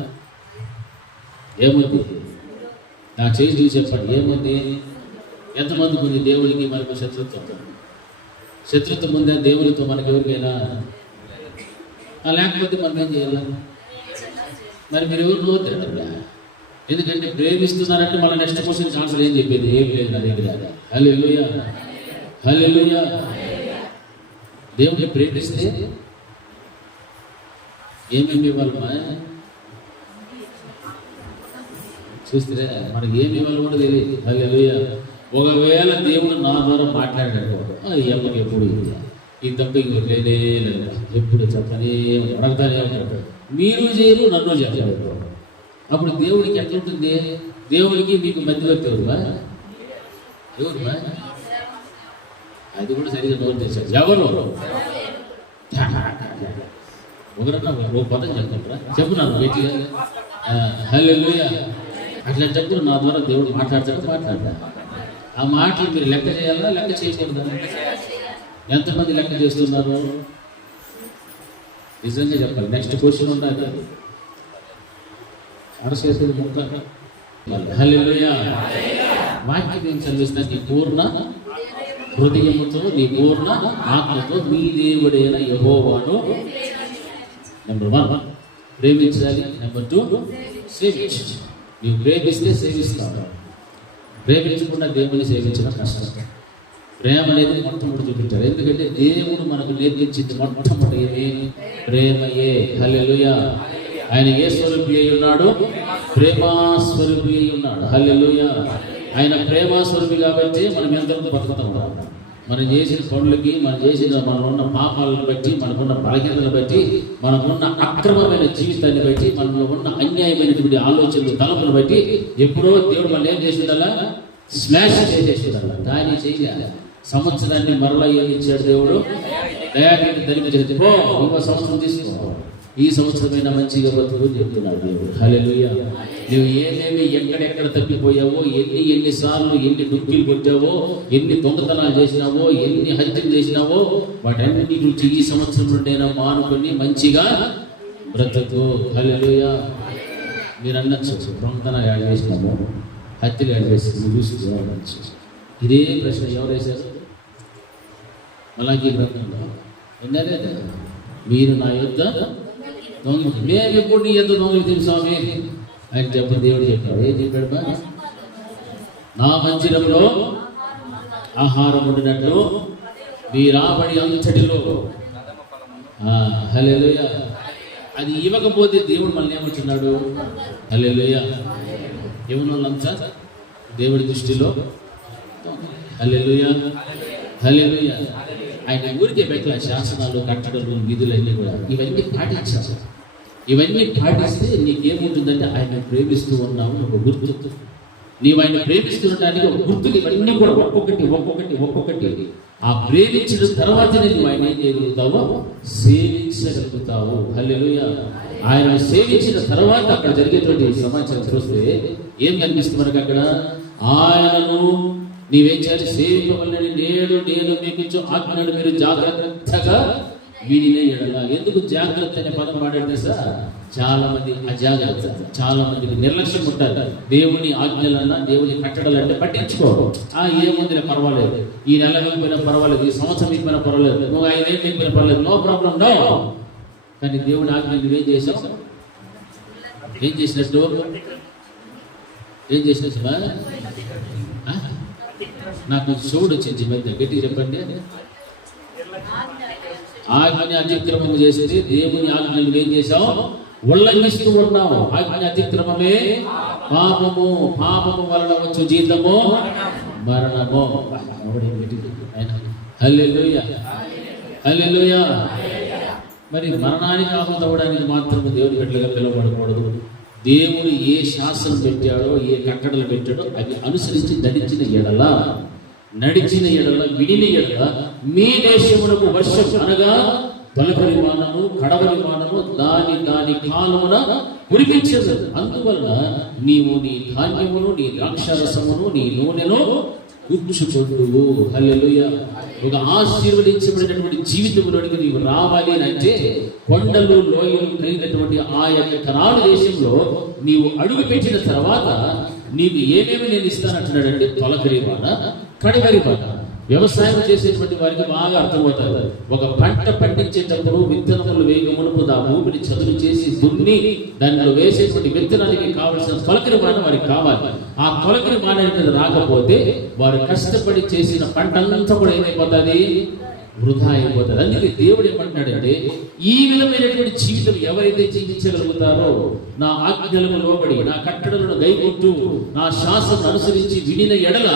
ఏముంది? నా చేసి చూసి చెప్పండి, ఏముంది? ఎంతమంది ఉంది దేవుడికి మనకు శత్రుత్వం ఉందా దేవుడితో మనకి ఎవరికైనా? లేకపోతే మనం ఏం చేయాలి? మరి మీరు ఎవరు నోతారా? ఎందుకంటే ప్రేమిస్తున్నారంటే మళ్ళీ నెక్స్ట్ క్వశ్చన్ ఆన్సర్ ఏం చెప్పేది? ఏం లేదు నా దగ్గర. హల్లెలూయా, హల్లెలూయా. దేవుడిని ప్రేమిస్తే ఏమేమి ఇవ్వాలమ్మా? చూస్తే మనకి ఏమి ఇవ్వాలి కూడా తెలియదు. హల్లెలూయా. ఒకవేళ దేవుడు నా ద్వారా మాట్లాడాడు, ఈ అమ్మకి ఎప్పుడు ఈ తప్ప ఇంకోటి లేదే లేదు, ఎప్పుడు చెప్పనే అడగతానే ఉంటాడు. మీరు చేయరు, నన్ను చెప్పారు. అప్పుడు దేవుడికి ఎట్లుంటుంది? దేవుడికి మీకు మధ్యవర్తి ఎవరువా? ఎవరువా? అది కూడా సరిగ్గా నోట్ చేశారు. ఎవరు? ఒకరన్నా ఓ పదం చెప్తారా? చెప్పున్నాను గట్టిగా. హల్లెలూయా. అట్లా చెప్తూ నా ద్వారా దేవుడు మాట్లాడతా. ఆ మాటలు మీరు లెక్క చేయాలా, లెక్క చేయకూడదా? ఎంతమంది లెక్క చేస్తున్నారు? నిజంగా చెప్పాలి. నెక్స్ట్ క్వశ్చన్ ఉండాలి. అరసేసేది ముక్క. హల్లెలూయా. వాక్యం ఏం చదివిస్తున్నా? నీ పూర్ణ హృదయముతో, నీ పూర్ణ ఆత్మతో మీ దేవుడైన యెహోవాను నెంబర్ 1 ప్రేమించాలి. నెంబర్ 2 సేవించాలి. నీవు ప్రేమిస్తే సేవిస్తావు. ప్రేమించకుండా దేవుని సేవించడం కష్టం. ప్రేమ అనేది మొట్టమొదటి చూపించారు. ఎందుకంటే దేవుడు మనకు నేర్పించింది మొట్టమొదటి ఏమి? ప్రేమయే. హల్లెలూయా. ఆయన ఏ స్వరూపి అయి ఉన్నాడు? ప్రేమాస్వరూపి అయి ఉన్నాడు. హల్లెలూయా. ఆయన ప్రేమాస్వరూపి కాబట్టి మనం ఎంతవరకు బతుకుతాం. మనం చేసిన పనులకి, మనం ఉన్న పాపాలను బట్టి, మనకున్న బలహీనతను బట్టి, మనకున్న అక్రమమైన జీవితాన్ని బట్టి, మనలో ఉన్న అన్యాయమైనటువంటి ఆలోచనలు, తలపును బట్టి ఎప్పుడో దేవుడు మనం ఏం చేసి ఉండాలా? స్మాష్ చేసేసి ఉండాలి. కానీ చేయాలి. సంవత్సరాన్ని మరలా ఏం ఇచ్చాడు దేవుడు? దయానికి ధరిక చేసి ఇంకో సంవత్సరం తీసుకో, ఈ సంవత్సరమైన మంచిగా బతుకు చెప్తున్నాడు దేవుడు. హల్లెలూయా. నువ్వు ఏమేమి ఎక్కడెక్కడ తప్పిపోయావో, ఎన్నిసార్లు ఎన్ని డుక్కిలు కొట్టావో, ఎన్ని దొంగతనాలు చేసినావో, ఎన్ని హత్యలు చేసినావో, వాటన్నిటి నుంచి ఈ సంవత్సరం నుండైనా మానుకొని మంచిగా బ్రతుకు. హల్లెలూయా. మీరు అన్నచ్చు దొంగతనాలు యాడ్ చేసినాము, హత్యలు యాడ్ చేసి చూసి ఇదే ప్రశ్న ఎవరు వేశారు? అలాగే గ్రంథంలో విన్నారే, మీరు నా యొద్ద దొంగ, మేము ఎప్పుడు నీ యొద్ద దొంగలు తెలుసామి అని చెప్పి దేవుడు చెప్పాడు. ఏం చెప్పాడు? నా మందిరంలో ఆహారం ఉండినట్లు మీ రాబడి అంతటిలో. హల్లెలూయా. అది ఇవ్వకపోతే దేవుడు మళ్ళీ ఏమంటున్నాడు? హల్లెలూయా. యవనులంతా దేవుడి దృష్టిలో. హల్లెలూయా, హల్లెలూయా. ఆయన ఊరికే పెట్టిన శాసనాలు, కట్టడలు, విధులన్నీ కూడా ఇవన్నీ పాటించాలి. ఇవన్నీ పాటిస్తే నీకేముంటుందంటే ఆయన ప్రేమిస్తూ ఉన్నావు ఒక గుర్తు. నీవు ఆయన ప్రేమిస్తుండటానికి ఒక గుర్తులు ఇవన్నీ కూడా ఒక్కొక్కటి ఆ ప్రేమించిన తర్వాతనే నువ్వు ఆయన ఏం చేయగలుగుతావో? సేవించగలుగుతావు. హల్లెలూయా. ఆయన సేవించిన తర్వాత అక్కడ జరిగేటువంటి సమాచారం చూస్తే ఏం కనిపిస్తుంది మనకు? అక్కడ ఆయనను నీవేం చేయాలి? సేవించవలని నేను మీకు ఆజ్ఞను మీరు జాగ్రత్తగా వీడినే ఎడల. ఎందుకు జాగ్రత్త అనే పదం వాడాడు సార్? చాలా మంది అజాగ్రత్త, చాలా మందికి నిర్లక్ష్యం ఉంటారు. దేవుని ఆజ్ఞలన్నా, దేవుని కట్టడాలంటే పట్టించుకోరు. ఏముంది పర్వాలేదు, ఈ నెల వెళ్ళిపోయినా పర్వాలేదు, ఈ సంవత్సరం వెళ్ళిపోయినా పర్వాలేదు, నువ్వు 5 ఏళ్ళు వెళ్ళిపోయినా పర్వాలేదు, నో ప్రాబ్లం, నో. కానీ దేవుని ఆజ్ఞ నువ్వేం చేసావు? ఏం చేసినట్టు? నాకు శివుడు వచ్చింది మధ్య, గట్టిగా చెప్పండి. ఆజ్ఞ అతిక్రమం చేసేది దేవుని ఆజ్ఞలు ఏం చేశావు? ఉల్లంఘిస్తూ ఉన్నావు. ఆజ్ఞ అతిక్రమమే పాపము, పాపము వలన వచ్చు జీతము మరణము. హల్లెలూయా, హల్లెలూయా. మరి మరణానికి ఆహుతవడానికి మాత్రం దేవుడి గట్లుగా పిలువబడకూడదు. దేవుడు ఏ శాసనం పెట్టాడో, ఏ కట్టడలు పెట్టాడో అవి అనుసరించి నడిచిన ఎడల విడిన ఎడల మీ దేశమునకు వర్షం అనగా తొలకరి వానము, కడవరి వానము దాని కాలమున కురిపించదు. అందువల్ల నీవు నీ ధాన్యమును, నీ ద్రాక్షారసమును, నీ నూనెను కూర్చుకొందువు. హల్లెలూయా. ఒక ఆశీర్వదించబడినటువంటి జీవితంలోనికి నీవు రావాలి అని అంటే కొండలు, లోయలు కలిగినటువంటి ఆ యొక్క కనాను దేశంలో నీవు అడుగు పెట్టిన తర్వాత నీకు ఏమేమి నేను ఇస్తానంటున్నాడంటే తొలకరి వాన, కడవరి వాన. వ్యవసాయం చేసేటువంటి వారికి బాగా అర్థమవుతారు. ఒక పంట పండించేటప్పుడు విత్తనములు వేయమునుపు ఆ భూమిని చదును చేసి దున్ని దానిలో వేసేటువంటి విత్తనానికి కావలసిన తొలకరి మాన వారికి కావాలి. ఆ తొలకరి మాన రాకపోతే వారు కష్టపడి చేసిన పంట అంతా కూడా ఏమైపోతుంది, వృధా అయిపోతుంది. అందుకే దేవుడు ఏమంటున్నాడంటే, ఈ విధమైనటువంటి జీవితం ఎవరైతే జీవించగలుగుతారో, నా ఆజ్ఞలకు లోబడి నా కట్టడలను గైకొంటూ నా శాసనం అనుసరించి వినిన ఎడల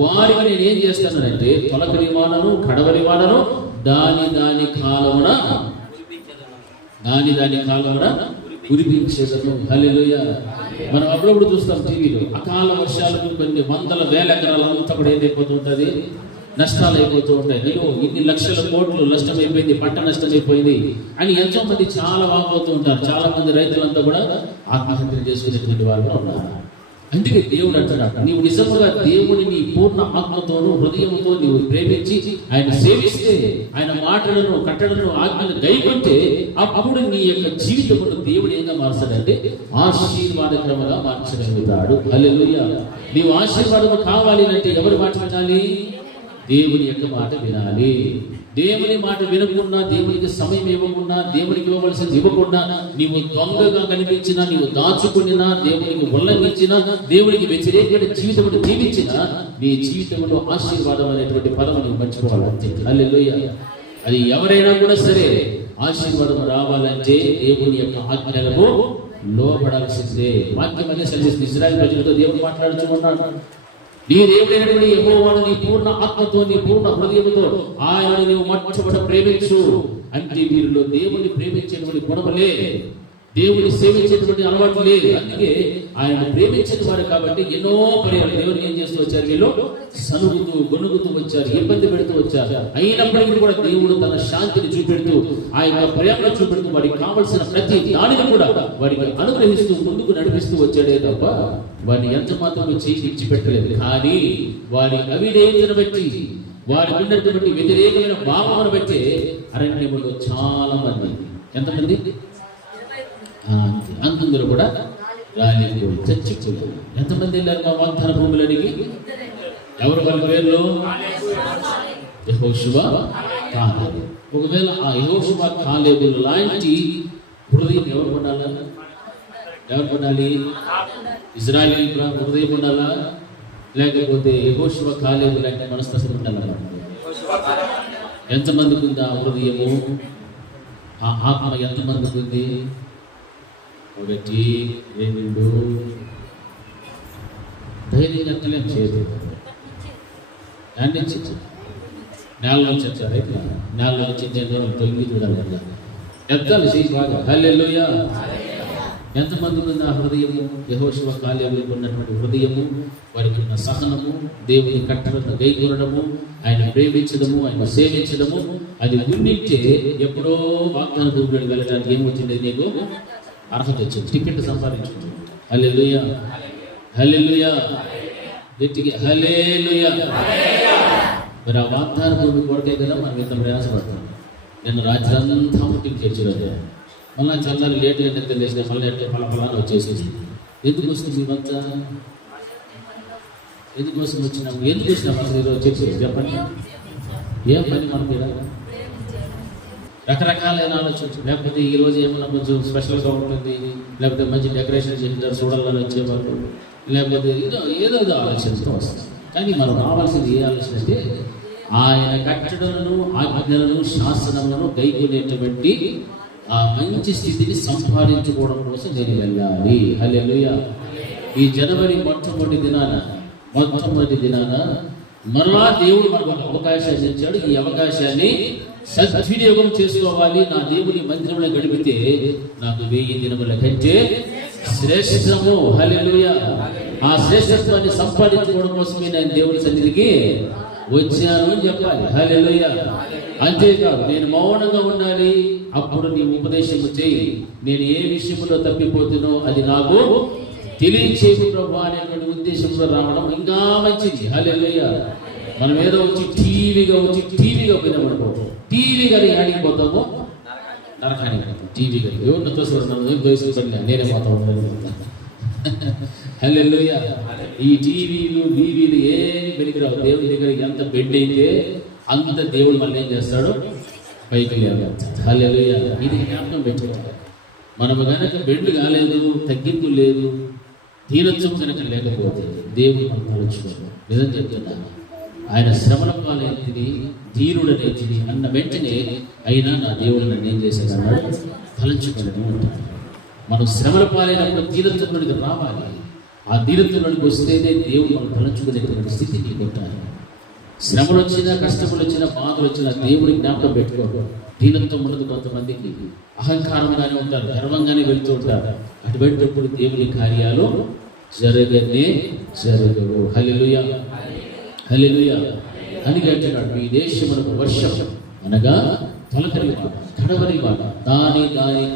వారికి నేను ఏం చేస్తానంటే తొలకరి వానను కడవరి వానను దాని కాలమున కురిపించేదను. హల్లెలూయా. మనం అప్పుడప్పుడు చూస్తాం టీవీలో అకాల వర్షాలకు కొన్ని వందల వేల ఎకరాలంతా కూడా ఏమైపోతుంటది, నష్టాలు అయిపోతూ ఉంటాయి. నేను ఇన్ని లక్షల కోట్లు నష్టమైపోయింది, పంట నష్టమైపోయింది అని ఎంతో మంది చాలా వాపోతూ ఉంటారు. చాలా మంది రైతులంతా కూడా ఆత్మహత్యలు చేసుకునేటువంటి వాళ్ళు ఉన్నారు. అందుకే దేవుడు అంటున్నాడు, నీవు నిజముగా దేవుని నీ పూర్ణ ఆత్మతోనూ హృదయంతో నీవు ప్రేమించి ఆయన సేవిస్తే, ఆయన మాటలను కట్టడలను ఆజ్ఞను గైకొంటే అప్పుడు నీ యొక్క జీవితమును దేవుడు ఏంగా మారుస్తాడంటే ఆశీర్వాదకరముగా మార్చగలుగుతాడు. హల్లెలూయా. నీవు ఆశీర్వాదము కావాలి అంటే ఎవరి మాట వినాలి? దేవుని యొక్క మాట వినాలి. దేవుని మాట వినకుండా, దేవునికి సమయం ఇవ్వకుండా, దేవునికి ఇవ్వవలసింది ఇవ్వకుండా, నీవు దొంగగా కనిపించినా, నీవు దాచుకున్నా, దేవునికి ఉల్లంఘించినా, దేవునికి వ్యతిరేకమైన జీవితం జీవించినా నీ జీవితంలో ఆశీర్వాదం అనేటువంటి పదం నువ్వు మర్చిపోవాలంటే. హల్లెలూయా. అది ఎవరైనా కూడా సరే ఆశీర్వాదం రావాలంటే దేవుని యొక్క ఆజ్ఞలకు లోబడాల్సిందే. వాక్యం అనే సజెస్ట్ ఇశ్రాయేలు ప్రజలతో దేవుడు మాట్లాడుతూ ఉన్నాడు. నీ దేవుడైనటువంటి యెహోవాను నీ పూర్ణ ఆత్మతో నీ పూర్ణ హృదయంతో ఆయనను నీవు మొట్టమొదట ప్రేమించు. అంటే వీరిలో దేవుని ప్రేమించేటువంటి గుణములే, దేవుని సేవించేటువంటి అలవాటు లేదు. అందుకే ఆయన ప్రేమించిన వారు కాబట్టి ఎన్నో పర్యాలు దేవుని ఏం చేస్తూ వచ్చారు, వీళ్ళు సనుగుతూ గొనుగుతూ వచ్చారు, ఇబ్బంది పెడుతూ వచ్చారు. అయినప్పటికీ కూడా దేవుడు తన శాంతిని చూపెడుతూ, ఆయన ప్రేమ చూపెడుతూ, వారికి కావలసిన ప్రతి దానిని కూడా వారికి అనుగ్రహిస్తూ ముందుకు నడిపిస్తూ వచ్చాడే తప్ప వారిని ఎంత మాత్రం చేసి విడిచిపెట్టలేదు. కానీ వారి అవిధేయతను బట్టి, వారి ఉన్నటువంటి వ్యతిరేకమైన భావమును బట్టి అరణ్యములో చాలా మంది, ఎంతమంది అంతందరూ కూడా రాలిపోయి చచ్చిపోయారు. ఎంతమంది వెళ్ళారు మా వాగ్దాన భూములనికి? ఎవరు వాళ్ళ పేర్లు? యెహోషువ, కాలేబు. ఒకవేళ ఆ యెహోషువ కాలేబు లాంటి హృదయం ఎవరు ఉండాలా? ఎవరు ఉండాలి? ఇజ్రాయేల్ హృదయం ఉండాలా? లేకపోతే యెహోషువ కాలేబు లాంటి మనస్తత్వం ఉండాలా? ఎంతమందికి ఉంది ఆ హృదయము, ఆ ఆత్మ ఎంతమందికి ఉంది? ఒకటి, రెండు. ధైర్యం ఎక్కలేం చేయదు. నేల నుంచి వచ్చారు, అయితే నేల నుంచి తొలగి చూడాలి, ఎత్తాలి చేసి బాగా. హల్లెలూయా. ఎంతమందికి ఉంది ఆ హృదయము? యెహోషువ కాలేబులకు ఉన్నటువంటి హృదయము, వారికి ఉన్న సహనము, దేవుని కట్టడను గైకొనడము, ఆయన ప్రేమించడము, ఆయన సేవించడము, అది ఉండింటే ఎప్పుడో వాగ్దాన భూమిలోకి వెళ్ళడానికి ఏమొచ్చింది? నీకు అర్హత వచ్చింది, టికెట్ సంపాదించుకుంది. హల్లెలూయా, హల్లెలూయా, గట్టిగా హల్లెలూయా. మరి ఆ వాగ్దాన భూమి కొరకే కదా మనం ఇంత ప్రయాసపడతాం. నేను రాత్రి అంతా ముట్టికి చేర్చుకోలేదు, మళ్ళీ చల్లారి లేటుగా నిద్ర లేచిన మళ్ళీ ఎట్లా పలపలాన్ని వచ్చేసేసి. ఎందుకు వస్తుంది ఇవంతా? ఎందుకోసం వచ్చినాము? ఎందుకు వచ్చినా మనకు ఈరోజు చెప్పి చెప్పండి. ఏం పని మనకి రకరకాలైన ఆలోచన, లేకపోతే ఈరోజు ఏమన్నా కొంచెం స్పెషల్గా ఉంటుంది, లేకపోతే మంచి డెకరేషన్ చేసినారు చూడాలని వచ్చేవాళ్ళు, లేకపోతే ఏదో ఆలోచనతో వస్తుంది. కానీ మనం రావాల్సింది ఏ ఆలోచన అంటే ఆయన కట్టడలను, ఆజ్ఞలను, శాసనములను గైకొనేటువంటి ఆ మంచి స్థితిని సంపాదించుకోవడం కోసం నేను వెళ్ళాలి. హల్లెలూయా. ఈ జనవరి మొట్టమొదటి దినాన మరలా దేవుడు మనకు ఒక అవకాశాన్ని ఇచ్చాడు. ఈ అవకాశాన్ని సద్వినియోగం చేసుకోవాలి. నా దేవుని మందిరంలో గడిపితే నాకు 1000 దినముల కంటే శ్రేష్టము. హల్లెలూయా. ఆ శ్రేష్టత్వాన్ని సంపాదించుకోవడం కోసమే నేను దేవుని సన్నిధికి వచ్చాను అని చెప్పాలి. హల్లెలూయా. అంతేకాదు, నేను మౌనంగా ఉండాలి. అప్పుడు నీ ఉపదేశం చేయి. నేను ఏ విషయంలో తప్పిపోతున్నో అది నాకు తెలియచేయు ప్రభువా అనేటువంటి ఉద్దేశంలో రావడం ఇంకా మంచిది. హల్లెలూయా. మనం ఏదో వచ్చి టీవీగా పోయినామనుకో, టీవీగా ఆడిపోతాము, నరకానికి టీవీగా ఎవరిని తోసుకున్నాను, ఏం తోసుకుంటా, నేనే పోతా ఉంటాను. హల్లెలూయా. ఈ టీవీలు బీవీలు ఏమి పనికిరావు. దేవుడి దగ్గర ఎంత బెడ్ అయితే అంత దేవుడు మళ్ళీ ఏం చేస్తాడు, పైకి లేవనెత్తాడు. హల్లెలూయా. ఇది జ్ఞాపకం పెట్టుకోవాలి. మనము కనుక బెడ్ కాలేదు, తగ్గింపు లేదు, దీనత్వం కనుక లేకపోతే దేవుడు మనం తలుచుకోవాలి. నిజం చెప్తున్నాను. ఆయన శ్రమల పాలైంది, దీనుడనేది అన్న వెంటనే అయినా నా దేవుడు నన్ను ఏం చేశాడన్నాడు, తలంచుకోలేము అంటాడు. మనం శ్రమల పాలైనప్పుడు దీనత్వంలోనికి రావాలి. ఆ దీనత్వంలోనికి వస్తేనే దేవుడు మనం తలంచుకునేటువంటి స్థితికి ఉంటారు. శ్రమలు వచ్చినా, కష్టములు వచ్చినా, బాధలు వచ్చినా దేవుడి జ్ఞాపకం పెట్టుకోవడం. దీనత్వం ఉండదు. కొంతమందికి అహంకారంగానే ఉంటారు, గర్వంగానే వెళ్తూ ఉంటారు. అటువంటిప్పుడు దేవుని కార్యాలు జరగనే జరగవు. హల్లెలూయా, హల్లెలూయా. అని అంటున్నాడు, ఈ దేశమునకు వర్షం అనగా తొలకరి మాట, కడవరి మాట, దాని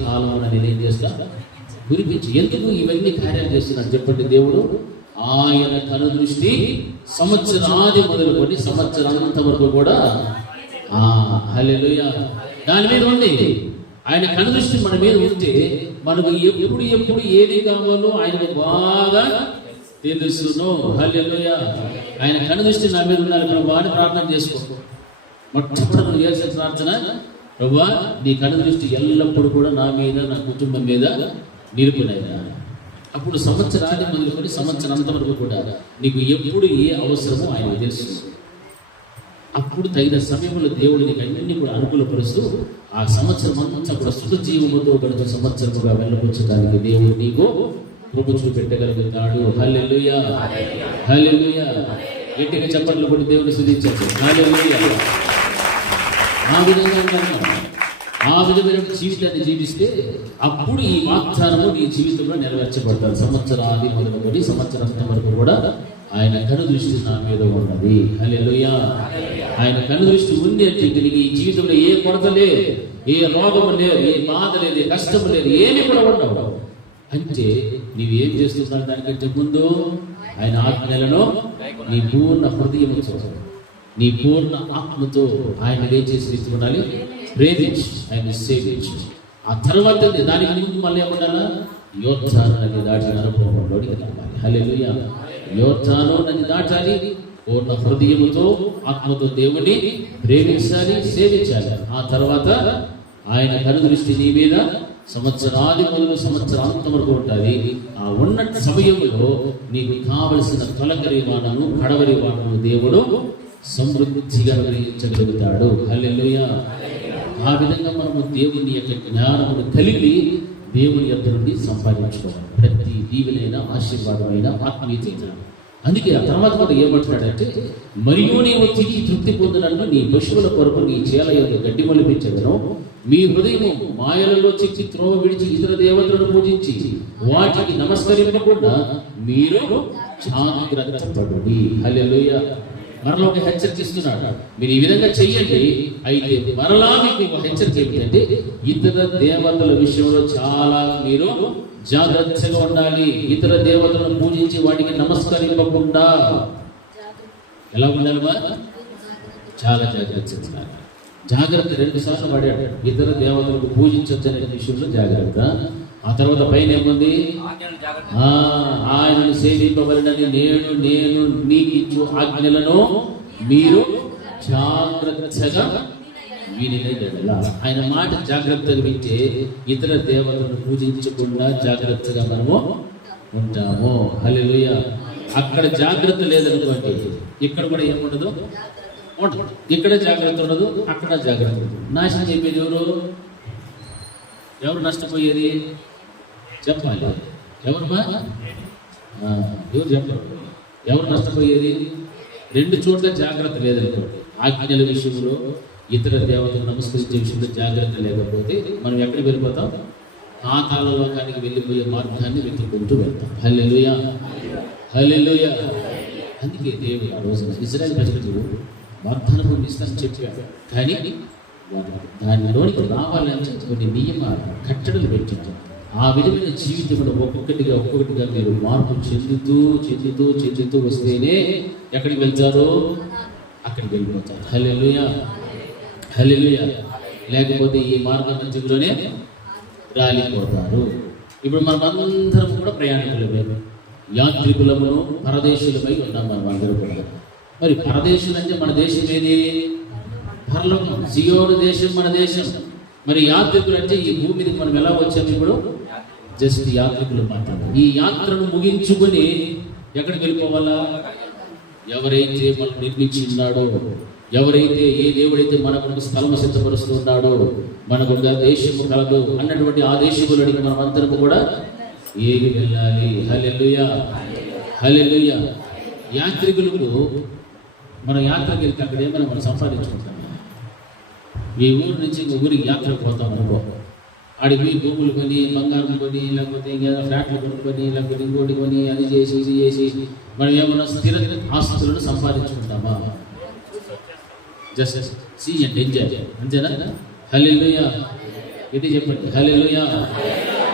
కాలమున నేనేం చేస్తా, గురిపించి. ఎందుకు ఇవన్నీ కార్యాలు చేస్తున్నాడు చెప్పండి. దేవుడు ఆయన కనుదృష్టి సంవత్సరాది మొదలుకొని సంవత్సరాంత వరకు కూడా హల్లెలూయా దాని మీద ఉంది. ఆయన కనుదృష్టి మన మీద ఉంటే మనకు ఎప్పుడు ఏది కావాలో ఆయనకు బాగా తెలుసును. హల్లెలూయా. ఆయన కనుదృష్టి నా మీద ఉండాలి. మనం బాగా ప్రార్థన చేసుకో. మొట్టమొదటి నువ్వు చేసిన ప్రార్థన, ప్రభువా నీ కనుదృష్టి ఎల్లప్పుడూ కూడా నా మీద, నా కుటుంబం మీద నిలుపునైనా. అప్పుడు సంవత్సరాన్ని మొదలుకొని సంవత్సరాంత వరకు కూడా నీకు ఎప్పుడు ఏ అవసరమో ఆయన తెలుసు. అప్పుడు తగిన సమయంలో దేవుడు నీకు అన్ని కూడా అనుకూలపరుస్తూ ఆ సంవత్సరం అంతా కూడా సుఖ జీవముతో గడిచిన సంవత్సరముగా వెళ్ళబుచ్చడానికి దేవుడు నీకు కృప చూపెట్టగలుగుతాడు. హల్లెలూయా, హల్లెలూయా. గట్టిగా చప్పట్లు కొట్టి దేవుని స్తుతించండి. హల్లెలూయా. ఆ విధమైన జీవితాన్ని జీవిస్తే అప్పుడు ఈ వాగ్దానము నీ జీవితంలో నెరవేర్చబడతారు. సంవత్సరాది మొదలుకొని సంవత్సరాంతం వరకు కూడా ఆయన కనుదృష్టి నా మీద ఉన్నది. హల్లెలూయా. ఆయన కనుదృష్టి ఉంది అంటే నీకు ఈ జీవితంలో ఏ కొరత లేదు, ఏ రోగము లేదు, ఏ బాధ లేదు, ఏ కష్టము లేదు, ఏమి కూడా ఉండవు. అంటే నీవేం చేస్తున్నావు? దానికంటే ముందు ఆయన ఆజ్ఞలను నీ పూర్ణ హృదయముతో, నీ పూర్ణ ఆత్మతో ఆయన ఏం చేసి ఉండాలి, ప్రేమించి ఆయన సేవించి. ఆ తర్వాత దానికి ముందు మళ్ళీ ఏమన్నా యోర్దాను నది దాటిన అనుభవంలోకి రావాలి. హల్లెలూయా. యోర్దాను నది దాటాలి, పూర్ణ హృదయముతో ఆత్మతో దేవుని ప్రేమించాలి, సేవించాలి. ఆ తర్వాత ఆయన కనుదృష్టి నీ మీద సంవత్సరాది మొదలు సంవత్సరాంతం వరకు ఉంటుంది. ఆ ఉన్న సమయంలో నీకు కావలసిన తొలకరి వాడను, కడవరి వాడను దేవుడు సమృద్ధిగా గ్రహించగలుగుతాడు. హల్లెలూయా. ఆ విధంగా మనము దేవుని యొక్క జ్ఞానమును కలిగి దేవుని యొక్క నుండి సంపాదించుకోవాలి. ప్రతి దీవెనైన, ఆశీర్వాదమైన, ఆత్మీయత. అందుకే ఆ తర్వాత కూడా ఏమంటున్నాడంటే, మరియు నీవు తిరిగి తృప్తి పొందినట్లు నీ పశువుల కొరకు నీ చేల యొక్క గడ్డి మొలిపించదను. మీ హృదయము మాయలలో చిక్కి త్రోవ విడిచి ఇతర దేవతలను పూజించి వాటికి నమస్కరింపకుండా మీరు జాగ్రత్త పడుడి. హల్లెలూయా. మరలా ఒక హెచ్చరిస్తున్నాడు, మీరు ఈ విధంగా చెయ్యండి. అయితే మరలా మీకు ఒక హెచ్చరిక ఏమిటంటే, ఇతర దేవతల విషయంలో చాలా మీరు జాగ్రత్తగా ఉండాలి. ఇతర దేవతలను పూజించి వాటికి నమస్కరింపకుండా ఎలా ఉండాలమ్మా? చాలా జాగ్రత్త. జాగ్రత్త 2 సార్లు పడాడు. ఇతర దేవతలకు పూజించొచ్చనే విషయంలో జాగ్రత్త. ఆ తర్వాత పైన ఏముంది? ఆయనను సేవింపబడినని నేను నీకు ఇచ్చు ఆజ్ఞలను మీరు జాగ్రత్తగా వినిలా. ఆయన మాట జాగ్రత్తగా వింటే ఇతర దేవతలను పూజించకుండా జాగ్రత్తగా మనము ఉంటాము. హల్లెలూయా. అక్కడ జాగ్రత్త లేదనుకోండి, ఇక్కడ కూడా ఏముండదు, ఇక్కడ జాగ్రత్త ఉండదు, అక్కడ జాగ్రత్త ఉండదు. నాశనం చెప్పేది ఎవరు నష్టపోయేది చెప్పాలి. ఎవరు చెప్పారు? ఎవరు నష్టపోయేది? 2 చోట్ల జాగ్రత్త లేదనుకోండి. ఆజ్ఞల విషయంలో, ఇతర దేవతలు నమస్కరించే విషయంలో జాగ్రత్త లేకపోతే మనం ఎక్కడికి వెళ్ళిపోతాం? పాతాళ లోకానికి వెళ్ళిపోయే మార్గాన్ని వెతుక్కుంటూ వెళ్తాం. హల్లెలూయా, హల్లెలూయా. అందుకే దేవుడు ఆ రోజున ఇశ్రాయేలు ప్రజలకు వాగ్దాన భూమి ఇస్తానని చెప్పాడు. కానీ దానిలోనికి రావాలని కొన్ని నియమాలు, కట్టడలు పెట్టారు. ఆ విధమైన జీవితంలో ఒక్కొక్కటిగా మీరు మార్పు చెందుతూ వస్తేనే ఎక్కడికి వెళ్తారో అక్కడికి వెళ్ళిపోతారు. హల్లెలూయా, హల్లెలూయా. లేకపోతే ఈ మార్గ మధ్యలోనే రాలిపోతారు. ఇప్పుడు మనం అందరం కూడా ప్రయాణికులమే, యాత్రికులమును పరదేశులమై ఉన్నాం మనం అందరూ కూడా. మరి పరదేశులు అంటే మన దేశం ఏది? పరలోకం, సియోను దేశం మన దేశం. మరి యాత్రికులు అంటే ఈ భూమి మీదకి మనం ఎలా వచ్చాము? ఇప్పుడు జస్ట్ యాత్రికులు మాత్రమే. ఈ యాత్రను ముగించుకొని ఎక్కడికి వెళ్ళిపోవాలా? ఎవరైతే మనం నిర్మించున్నాడో, ఎవరైతే ఏ దేవుడైతే మనకు స్థలము సిద్ధపరుస్తున్నాడో, మనకు దేశము కలదు అన్నటువంటి ఆ దేశములకి మనం అందరం కూడా ఏమి వెళ్ళాలి. హల్లెలూయా, హల్లెలూయా. యాత్రికులకు మన యాత్రకి వెళ్తే అక్కడ ఏమైనా మనం సంపాదించుకుంటాం. ఈ ఊరు నుంచి ఇంకో ఊరికి యాత్రకు పోతాం అనుకో, ఆడికి పోయి భూములు కొని, బంగారం కొని, లేకపోతే ఇంకా ఫ్లాట్లు కొనుక్కొని, లేకపోతే ఇంకోటి కొని, అది చేసి ఇది చేసి మనం ఏమన్నా స్థిర ఆస్తులను సంపాదించుకుంటామా? జస్ట్ సీ అండ్ ఎంజాయ్, అంతేనా? హల్లెలూయా. ఇది చెప్పండి, హల్లెలూయా.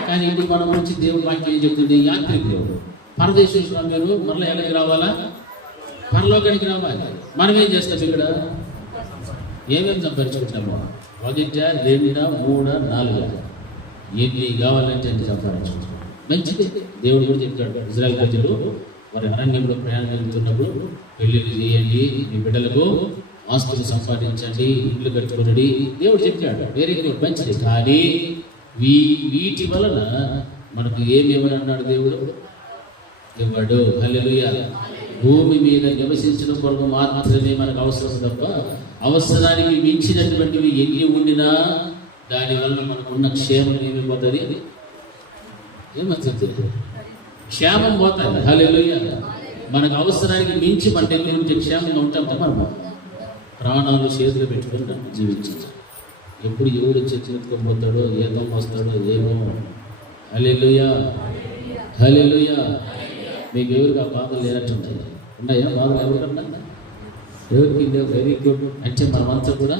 కానీ ఇప్పుడు మనం వచ్చి దేవుడి వాక్యం ఏం చెప్తుంది? యాత్రికులు పరదేశంలో మీరు మరలా ఎక్కడికి రావాలా? పరలోకానికి రావాలి. మనం ఏం చేస్తాం? ఇక్కడ ఏమేమి సంపాదించుకుంటామో, 1, 2, 3, 4 ఎన్ని కావాలంటే అన్ని సంపాదించుకుంటాం. మంచిది. దేవుడు కూడా చెప్తాడు, ఇజ్రాయెల్ ప్రజలు వారి అరణ్యంలో ప్రయాణం వెళ్తున్నప్పుడు పెళ్లిళ్ళు చేయండి, మీ బిడ్డలకు ఆస్తులు సంపాదించండి, ఇల్లు కట్టుకోండి. దేవుడు చెప్పాడు, వెరీ గుడ్, మంచిది. కానీ వీటి వలన మనకు ఏమి ఇవ్వనన్నాడు దేవుడు? ఇవ్వడు. హల్లెలూయా. భూమి మీద నివసించడం కొరకు మాత్రమే మనకు అవసరం తప్ప అవసరానికి మించినటువంటివి ఎన్ని ఉండినా దానివల్ల మనకున్న క్షేమం ఏమైపోతుంది? ఏమవుతుంది? క్షేమం పోతుంది. హల్లెలూయా. మనకు అవసరానికి మించి మన దగ్గర నుంచి క్షేమంగా ఉంటాం. మనం ప్రాణాలు చేతులు పెట్టుకుని జీవించాలి. ఎప్పుడు ఎవడు వచ్చి చేతుకొని పోతాడో, ఏదో వస్తాడో ఏమో. హల్లెలూయా, హల్లెలూయా. మీకు ఎవరికి ఆ బాధలు లేనట్టుంటాయి? ఉన్నాయా బాధలు? ఎవరికన్నా? ఎవరికి వెరీ గుడ్. అంటే మనమంతా కూడా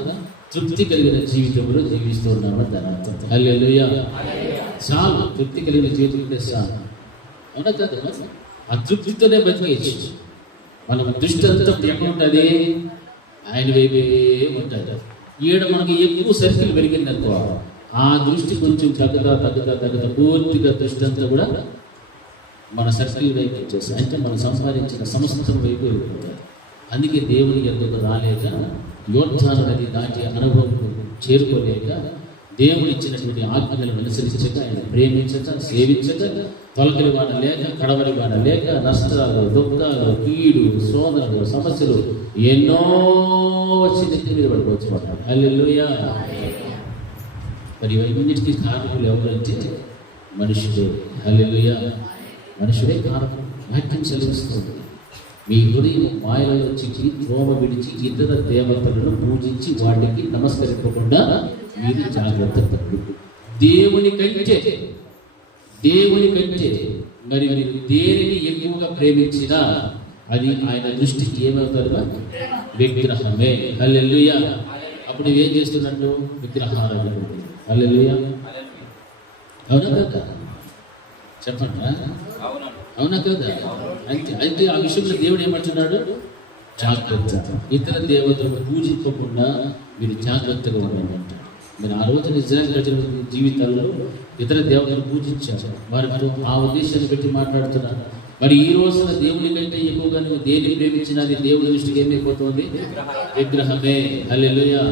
తృప్తి కలిగిన జీవితంలో జీవిస్తూ ఉన్నామని దాని అర్థం. హల్లెలూయా. చాలు, తృప్తి కలిగిన జీవితం చాలు. అవునా కదా? ఆ తృప్తితోనే బతికేయచ్చు. మన దృష్టి అంతా ఎక్కడ ఉంటుంది? ఆయన వైపే ఉంటుంది. ఈడ మనకి ఎక్కువ సర్కిల్ పెరిగింది అనుకో, ఆ దృష్టి కొంచెం తగ్గుతా పూర్తిగా దృష్టి అంతా కూడా మన సర్కిల్ వైపు వచ్చేసి, అంటే మనం సంపాదించిన సంస్థల వైపు వెళ్ళిపోతారు. అందుకే దేవుని ఎందుకు రాలేక, యోద్ధాలు నది దాటి అనుభవం చేరుకోలేక, దేవుడు ఇచ్చినటువంటి ఆజ్ఞలను అనుసరించక, ఆయన ప్రేమించక, సేవించక, తొలకరి వాడ లేక, కడవరి వాడ లేక, నష్టాలు, దుఃఖాలు, కీడు, శోధనలు, సమస్యలు ఎన్నో వచ్చి నెత్తి మీద పడిపోవచ్చు. హల్లెలూయా. మరి ఇవన్నిటికీ కారణములు ఎవరంటే మనుషుడే. హల్లెలూయా. మనుషుడే కారణం. వాక్యం సెలవిస్తుంది, మీ హృదయం మాయలలో చిక్కి త్రోవ విడిచి ఇతర దేవతలను పూజించి వాటికి నమస్కరింపకుండా మీరు జాగ్రత్త పడు. దేవుని కంటే మరి మీరు దేనిని ఎక్కువగా ప్రేమించినా అది ఆయన దృష్టికి ఏమవుతుందా? విగ్రహమే. హల్లెలూయా. అప్పుడు ఏం చేస్తున్నట్టు? విగ్రహారాధన. హల్లెలూయా. అవునా కదా? చెప్పండి, అవునా కదా? అయితే ఆ విషయంలో దేవుడు ఏమంటున్నాడు? జాగ్రత్త. ఇతర దేవతలను పూజించకుండా మీరు జాగ్రత్తగా ఉండండి అంటారు. మీరు ఆ రోజున ఇజ్రాయెల్ ప్రజల జీవితాల్లో ఇతర దేవతలను పూజించారు. వారితో ఆ ఉద్దేశాన్ని పెట్టి మాట్లాడుతున్నారు. మరి ఈ రోజున దేవుని కంటే ఎక్కువగా నువ్వు దేన్ని ప్రేమించినా అది దేవుని దృష్టికి ఏమైపోతుంది? విగ్రహమే. హల్లెలూయా.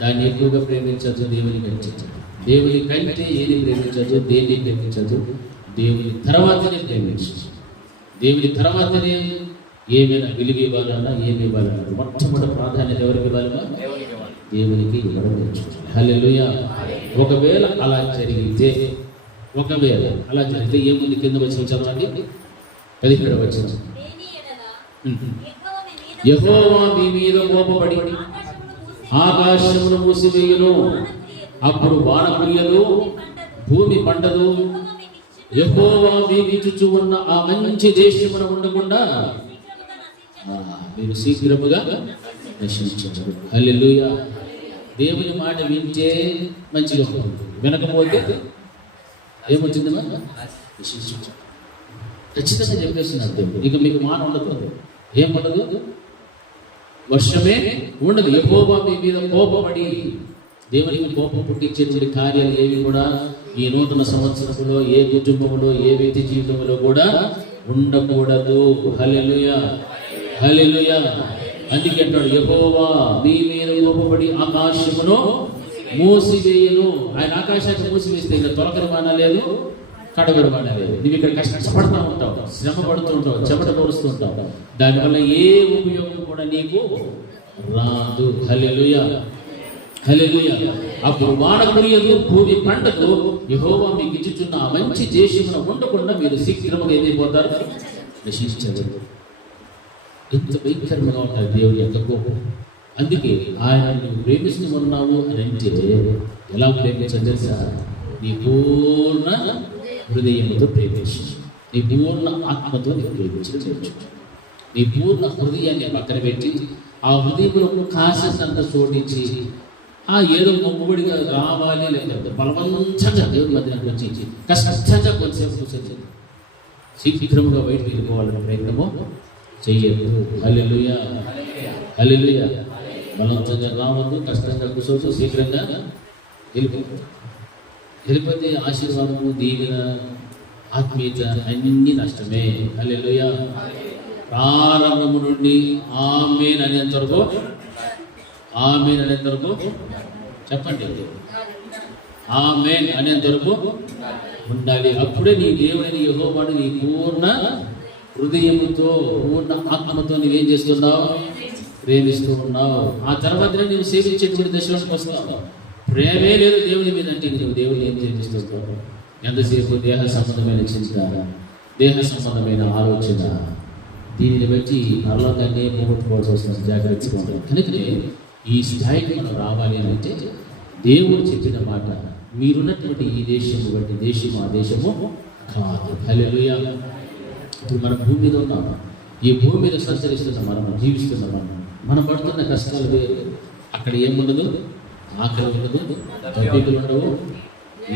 దాన్ని ఎక్కువగా ప్రేమించదు. దేవుని కంటే ఏది ప్రేమించదు, దేన్ని ప్రేమించదు. దేవుని తర్వాతనే ప్రేమించదు. దేవుని తర్వాతనే ఏమైనా వెలుగు ఇవ్వాలన్నా, ఏమి ఇవ్వాలన్నా మొట్టమొదటి ప్రాధాన్యత ఎవరికి ఇవ్వాలన్నా? దేవునికి ఇవ్వడం నేర్చుకోవాలి. హల్లెలూయా. ఒకవేళ అలా జరిగితే ఏముంది? కింద వచ్చిన చదవండి, 17వ వచనం. యెహోవా మీ మీద కోపపడి ఆకాశమును మూసివేయును, అప్పుడు వాన కురియదు, భూమి పండదు. యెహోవా మీకు ఇచ్చుచు ఉన్న ఆ మంచి దేశమున ఉండకుండా మీరు శీఘ్రముగా నశించరు. హల్లెలూయా. దేవుని మాట వింటే మంచిగా ఉంటుంది, వినకపోతే ఏమొచ్చిందమ్మా? నశించు. ఖచ్చితంగా చెప్పేస్తున్నాడు దేవుడు. ఇక మీకు మాట ఉండదు, ఏముండదు, వర్షమే ఉండదు. యెహోవా మీ మీద కోపపడి, దేవునికి కోపం పుట్టించేటువంటి కార్యాలు ఏవి కూడా ఈ నూతన సంవత్సరంలో ఏ కుటుంబంలో ఏ వ్యక్తి జీవితంలో కూడా ఉండకూడదు. హల్లెలూయా, హల్లెలూయా. అందుకే అంటాడు, యెహోవా నీ మీద కోపపడి ఆకాశమును మూసివేయను. ఆయన ఆకాశాన్ని మూసివేస్తే ఇంకా తొలకరమాన లేదు, కడగరమాన లేదు. నువ్వు ఇక్కడ కష్టపడుతూ ఉంటావు, శ్రమ పడుతూ ఉంటావు, చెమట పరుస్తూ ఉంటావు, దానివల్ల ఏ ఉపయోగం కూడా నీకు రాదు. హల్లెలూయా, హల్లెలూయా. అప్పుడు వాన కురియదు, భూమి పంటకు, యెహోవా మీకు ఇచ్చుచున్న ఆ మంచి దేశమున ఉండకుండా మీరు శీఘ్రముగా ఏమైపోతారు, నశించదు. ఎంత భయంకరంగా ఉంటారు దేవుని యొక్క కోపం. అందుకే ఆయన నువ్వు ప్రేమిస్తూ ఉన్నావు అని అంటే ఎలా ప్రేమించాలి తెలుసా? నీ పూర్ణ హృదయంతో ప్రేమించు, నీ పూర్ణ ఆత్మతో నీవు ప్రేమించు. నీ పూర్ణ హృదయాన్ని పక్కన పెట్టి ఆ హృదయంలో కాసేంత చోటించి ఏదో మొక్కుబడిగా రావాలి, లేకపోతే బలవంతంగా దేవుని మధ్య వచ్చి కష్టంగా కొంతసేపు కూర్చొని శీఘ్రముగా బయటకు వెళ్ళిపోవాలనే ప్రయత్నము చెయ్యదు. హల్లెలూయా, హల్లెలూయా. బలవంతంగా రావద్దు, కష్టంగా కూర్చోవచ్చు, శీఘ్రంగా వెళ్ళిపోతే ఆశీర్వాదము, దీవెన, ఆత్మీయత అన్ని నష్టమే. హల్లెలూయా. ప్రారంభము నుండి ఆమేన్ అనేంత వరకు, ఆమేన్ అనేంత వరకు చెప్పండి, ఆమేన్ అనేంత వరకు ఉండాలి. అప్పుడే నీ దేవుడిని యెహోవాను నీ పూర్ణ హృదయముతో పూర్ణ ఆత్మతో నువ్వేం చేస్తున్నావు, ప్రేమిస్తూ ఉన్నావు. ఆ తర్వాత నువ్వు సేవించేటువంటి దశలోకి వస్తావు. ప్రేమే లేదు దేవుని మీద అంటే నువ్వు దేవుని ఏం చేపిస్తున్నావు? ఎంతసేపు దేహ సంబంధమైన చింత, దేహ సంబంధమైన ఆలోచన, దీనిని బట్టి నల్లగానే పోగొట్టుకోవాల్సి వస్తుంది. జాగ్రత్తగా ఉంటాం. కనుకనే ఈ స్థాయికి మనం రావాలి అని అంటే దేవుడు చెప్పిన మాట, మీరున్నటువంటి ఈ దేశము బట్టి దేశము ఆ దేశము కాదు. హల్లెలూయా. ఇప్పుడు మనం భూమి మీద ఉన్నాం, ఈ భూమి మీద సంచరిస్తున్నాం, మనం జీవిస్తున్నాం, మనం పడుతున్న కష్టాలు వేరు. అక్కడ ఏముండదు, ఆకలి ఉండదు, తప్పికలు ఉండవు,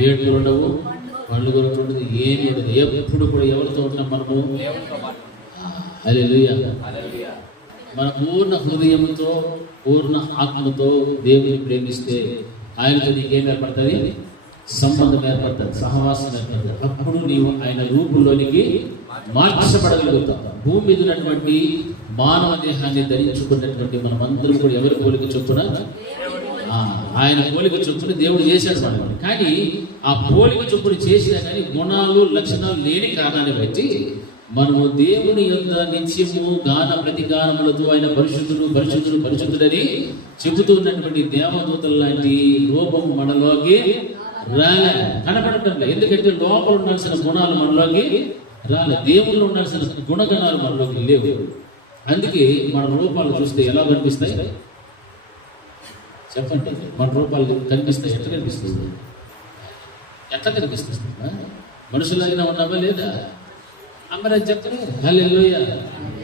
ఏడులు ఉండవు, పండుగలు ఉండదు, ఏమి ఉండదు. ఎప్పుడు కూడా ఎవరితో ఉన్నాం మనము? హల్లెలూయా. మన పూర్ణ హృదయంతో పూర్ణ ఆత్మతో దేవుని ప్రేమిస్తే ఆయనతో నీకేం ఏర్పడుతుంది? సంబంధం ఏర్పడుతుంది, సహవాసం ఏర్పడుతుంది. అప్పుడు నీవు ఆయన రూపంలోనికి మార్చబడగలుగుతావు. భూమి మీద ఉన్నటువంటి మానవ దేహాన్ని ధరించుకున్నటువంటి మనమందరూ కూడా ఎవరి పోలిక చొప్పున, ఆయన పోలిక చొప్పున దేవుడు చేశాడు మనల్ని. కానీ ఆ పోలిక చొప్పున చేసినా కానీ గుణాలు లక్షణాలు లేని కారణాన్ని బట్టి మనము దేవుని యొక్క నిత్యము గాన ప్రతిగానములతో ఆయన పరిశుద్ధుడు పరిశుద్ధుడు పరిశుద్ధుడని చెబుతున్నటువంటి దేవదూతల లాంటి రూపం మనలోకి రాలే, కనపడటం లేదు. ఎందుకంటే లోపల ఉండాల్సిన గుణాలు మనలోకి రాలే, దేవుళ్ళు ఉండాల్సిన గుణగణాలు మనలోకి లేవు. అందుకే మన రూపాలు చూస్తే ఎలా కనిపిస్తాయి చెప్పండి? మన రూపాలు కనిపిస్తాయి, ఎట్లా కనిపిస్తుంది? ఎట్లా కనిపిస్తుంది? మనుషులైనా ఉన్నామా లేదా? అమ్మని చెప్పలే. హల్లెలూయా.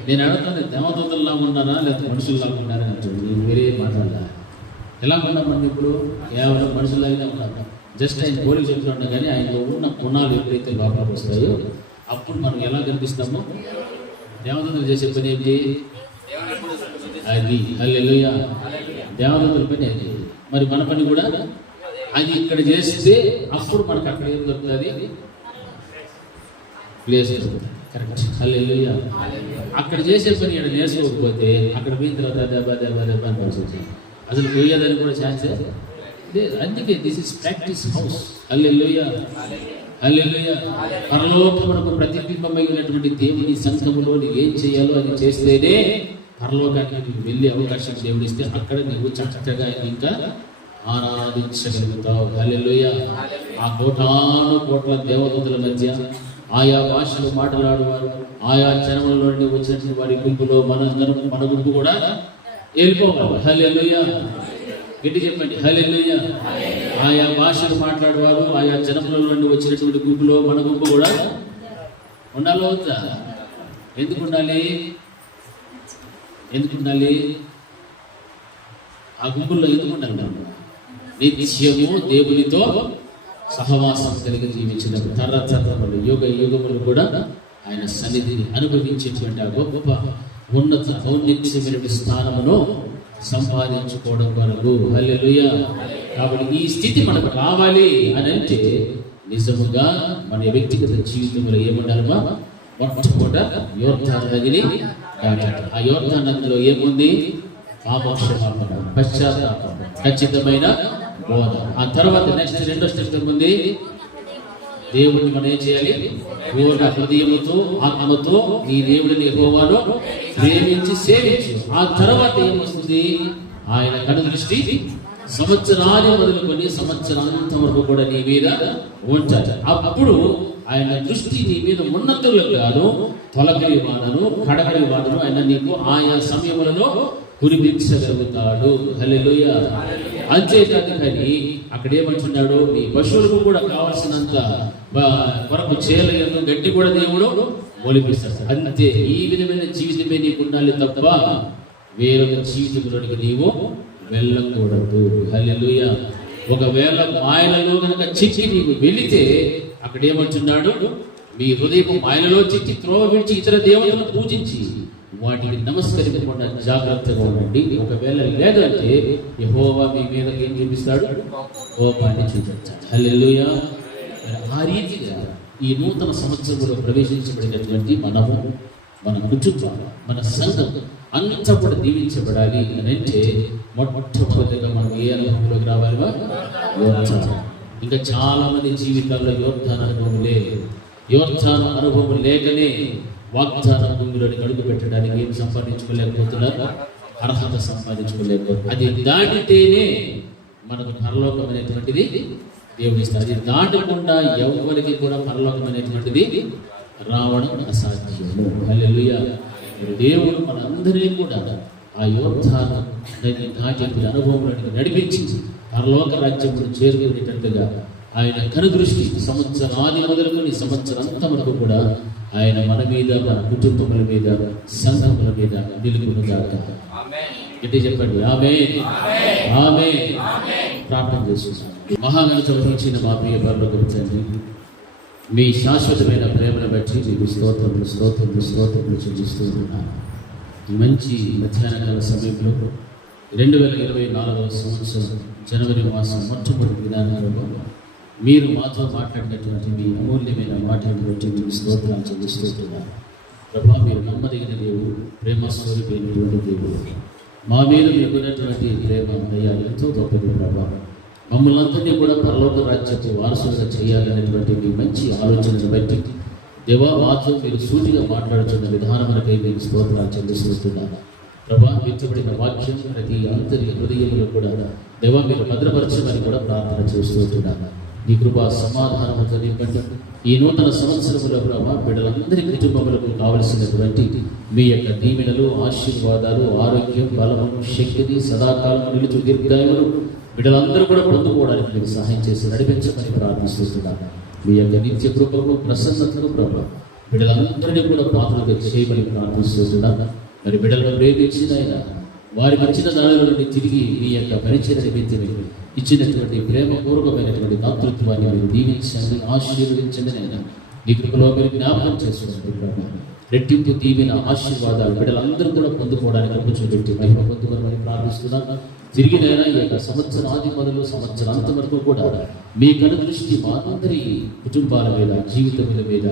నేను అడుగుతాను, దేవదూతల్లా ఉన్నారా లేదా మనుషుల్లాగా ఉన్నారా అంటాడు. నేను వేరే మాట్లాడాల. ఎలా ఉన్నాం మనం ఇప్పుడు? కేవలం మనుషులాగానే ఉన్నాం. జస్ట్ ఆయన పోలిక చెప్తున్నా కానీ ఆయనలో ఉన్న గుణాలు ఎప్పుడైతే లోపలికి వస్తాయో అప్పుడు మనం ఎలా కనిపిస్తామో. దేవదూతలు చేసే పని ఏంటి? అది. హల్లెలూయా. దేవదూతల పని అది. మరి మన పని కూడా అది. ఇక్కడ చేస్తే అప్పుడు మనకు అక్కడ ఏం దొరుకుతుంది? Place correct. హల్లెలూయా. అక్కడ చేసే పని ఇక్కడ నేర్చుకోకపోతే అక్కడ పోయిన తర్వాత దెబ్బ అని అసలు పోయేదని కూడా ఛాన్సే లేదు. అందుకే దిస్ ఇస్ ప్రాక్టీస్ హౌస్. హల్లెలూయా, హల్లెలూయా. పరలోకమునకు ప్రతిబింబమైనటువంటి దేవుని సంఘములో నీవు ఏం చేయాలో అది చేస్తేనే పరలోకానికి నీవు వెళ్ళే అవకాశం దేవుడు ఇస్తే అక్కడ నీవు చక్కగా ఇంకా ఆరాధించగలుగుతావు. హల్లెలూయా. ఆ కోటాను కోట్ల దేవదూతల మధ్య ఆయా భాషలు మాట్లాడేవారు, ఆయా జనములలో నుండి వచ్చినటువంటి వారి గుంపులో మన గుంపు కూడా వెళ్ళిపోవాలి. హల్లెలూయా. గట్టి చెప్పండి, హల్లెలూయా. ఆయా భాషలు మాట్లాడేవారు, ఆయా జనములలో నుండి వచ్చినటువంటి గుంపులో మన గుంపు కూడా ఉండాలి. వద్దా? ఎందుకు ఉండాలి? ఎందుకు ఉండాలి? ఆ గుంపుల్లో ఎందుకు ఉండాలి? నిత్యము దేవునితో సహవాసం కలిగి జీవించిన తరతరములు యుగ యుగములు కూడా ఆయన సన్నిధిని అనుభవించేటువంటి ఆ గొప్ప ఉన్నత ఔన్నత్యమైన స్థానమును సంపాదించుకోవడం కొరకు. హల్లెలూయా. కాబట్టి ఈ స్థితి మనకు రావాలి అని అంటే నిజముగా మన వ్యక్తిగత జీవితంలో ఏమన్నారమ్మా? మొట్టమొదట యోర్దాను నదిని దాటాలి. ఆ యోర్దాను నదిలో ఏముంది? పాపక్షమాపణ, పశ్చాత్తాపం, ఖచ్చితమైన బోధ. ఆ తర్వాత నెక్స్ట్ రెండో స్టెప్ ఏముంది? దేవుడిని మనం ఏం చేయాలి? పూర్ణ హృదయముతో ఆత్మతో ఈ దేవుడిని యెహోవాను ప్రేమించి సేవించు. ఆ తర్వాత ఏమొస్తుంది? ఆయన కనుదృష్టి సంవత్సరాలు మొదలుకొని సంవత్సరాంతం వరకు కూడా నీ మీద ఉంచాలి. అప్పుడు ఆయన దృష్టి నీ మీద ఉన్నందుకు గాను తొలకరి వాడను, కడగడి వాడను ఆయన నీకు ఆయా సమయములలో కురిపించగలుగుతాడు. హల్లెలూయా. అంతేకాదు కానీ అక్కడ ఏమంటున్నాడు? నీ పశువులకు కూడా కావాల్సినంత కొరకు చేయాలని గట్టి కూడా దేవుడు మొలిపిస్తాడు. అంతే. ఈ విధమైన జీవితమే నీకు ఉండాలి తప్ప వేరొక జీవితంలోనికి నీవు వెళ్ళకూడదు. హల్లెలూయా. ఒకవేళ మాయలలో కనుక చిక్కి నీకు వెళితే అక్కడ ఏమంటున్నాడు? మీ హృదయం మాయలలో చిక్కి త్రోవ విడిచి ఇతర దేవతలను పూజించి వాటికి నమస్కరించకుండా జాగ్రత్తగా ఉండండి. ఒకవేళ లేదంటే యెహోవా మీ మీద ఏం చూపిస్తాడు? కోపాన్ని చూపించాడు. హల్లెలూయా. ఆ రీతిగా ఈ నూతన సంవత్సరంలో ప్రవేశించబడినటువంటి మనము, మన కుటుంబాలు, మన సంఘం అంతా కూడా దీవించబడాలి అని అంటే మొట్టమొదటిగా మనం ఏ అనుభవంలోకి రావాలి? యోర్దాను. ఇంకా చాలా మంది జీవితాల్లో యోర్దాను అనుభవం లేదు. యోర్దాను అనుభవం లేకనే వాగ్దాన భూమిలోని అడుగు పెట్టడానికి ఏం సంపాదించుకోలేకపోతున్నారు? అర్హత సంపాదించుకోలేకపోతున్నారు. అది దాటితేనే మనకు పరలోకం అనేటువంటిది దేవుని ఇస్తారు. అది దాటకుండా ఎవరికి కూడా పరలోకం అనేటువంటిది రావడం అసాధ్యము. హల్లెలూయా. దేవుడు మనందరినీ కూడా ఆ యోర్దాను దాటి అనుభవంలోనికి నడిపించి పరలోక రాజ్యమును చేరుకునేటట్టుగా ఆయన కనుదృష్టి సంవత్సరాది మొదలుకొని సంవత్సరంతా వరకు కూడా ఆయన మన మీద, మన కుటుంబముల మీద, సంఘముల మీద నిలుపునుగాక. గట్టి చెప్పండి ఆమేన్. ఆమేన్. ప్రార్థన చేసుకుంటాం. మహాగణిత వచ్చిన మా ప్రియ పరలోకపు తండ్రి, మీ శాశ్వతమైన ప్రేమను బట్టి మీకు స్తోత్రములు స్తోత్రములు స్తోత్రములు చెల్లిస్తూ ఉన్నాను. మంచి మధ్యాహ్నకాల సమయంలో 2024వ సంవత్సరం జనవరి మాసం మొట్టమొదటి విధానంలో మీరు మాతో మాట్లాడినటువంటి మీ అమూల్యమైన మాటలను బట్టి మీకు స్తోత్రాలు చెల్లిస్తున్నాను. ప్రభా, మీరు నమ్మదగిన దేవుడు, ప్రేమ స్వరూపైనటువంటి దేవుడు. మా మీద మీకున్నటువంటి ప్రేమ అయ్యా ఎంతో గొప్పది ప్రభా. మమ్మల్ని అందరినీ కూడా పరలోక రాజ్యపు వారసులుగా చేయాలనేటువంటి మీ మంచి ఆలోచనను బట్టి దేవా, మాతో మీరు సూటిగా మాట్లాడుతున్న విధానములకై మీకు స్తోత్రాలు చెల్లిస్తున్నాను. ప్రభా, విత్తబడిన వాక్యం ప్రతి అంతరి హృదయంలో కూడా దేవా మీరు భద్రపరచమని కూడా ప్రార్థన చేస్తున్నాను. నీ కృపా సమాధానముతో నింపండి. ఈ నూతన సంవత్సరములో ప్రభా బిడ్డలందరి కుటుంబములకు కావలసినటువంటి మీ యొక్క దీవెనలు, ఆశీర్వాదాలు, ఆరోగ్యం, బలము, శక్తిని సదాకాలం నిలుచు దీర్ఘాయువులు బిడ్డలందరూ కూడా పొందుకోవడానికి మీకు సహాయం చేసి నడిపించమని ప్రార్థిస్తున్నాను. మీ యొక్క నిత్య కృపకు, ప్రసన్నతకు ప్రభా బిడ్డలందరినీ కూడా పాత్రగా చేయమని ప్రార్థిస్తున్నాను. మరి బిడ్డలను ప్రేమించిన ఆయన వారికి వచ్చిన దానిలో నుండి తిరిగి మీ యొక్క పరిచయ నిమిత్తమే ఇచ్చినటువంటి ప్రేమపూర్వకమైనటువంటి దాతృత్వాన్ని మీరు దీవించండి, ఆశీర్వదించండి. నేను నీ కృపలో మీరు జ్ఞాపకం చేసుకోండి ప్రభా. రెట్టింపు దీవెన ఆశీర్వాదాలు బిడ్డలందరూ కూడా పొందుకోవడానికి కూర్చోబెట్టి మహిమ పొందుకోవాలని ప్రార్థిస్తున్నాను. తిరిగినైనా ఈ యొక్క సంవత్సరాది మొదలు సంవత్సరాంతం వరకు కూడా మీ కనుదృష్టి మా అందరి కుటుంబాల మీద, జీవితముల మీద,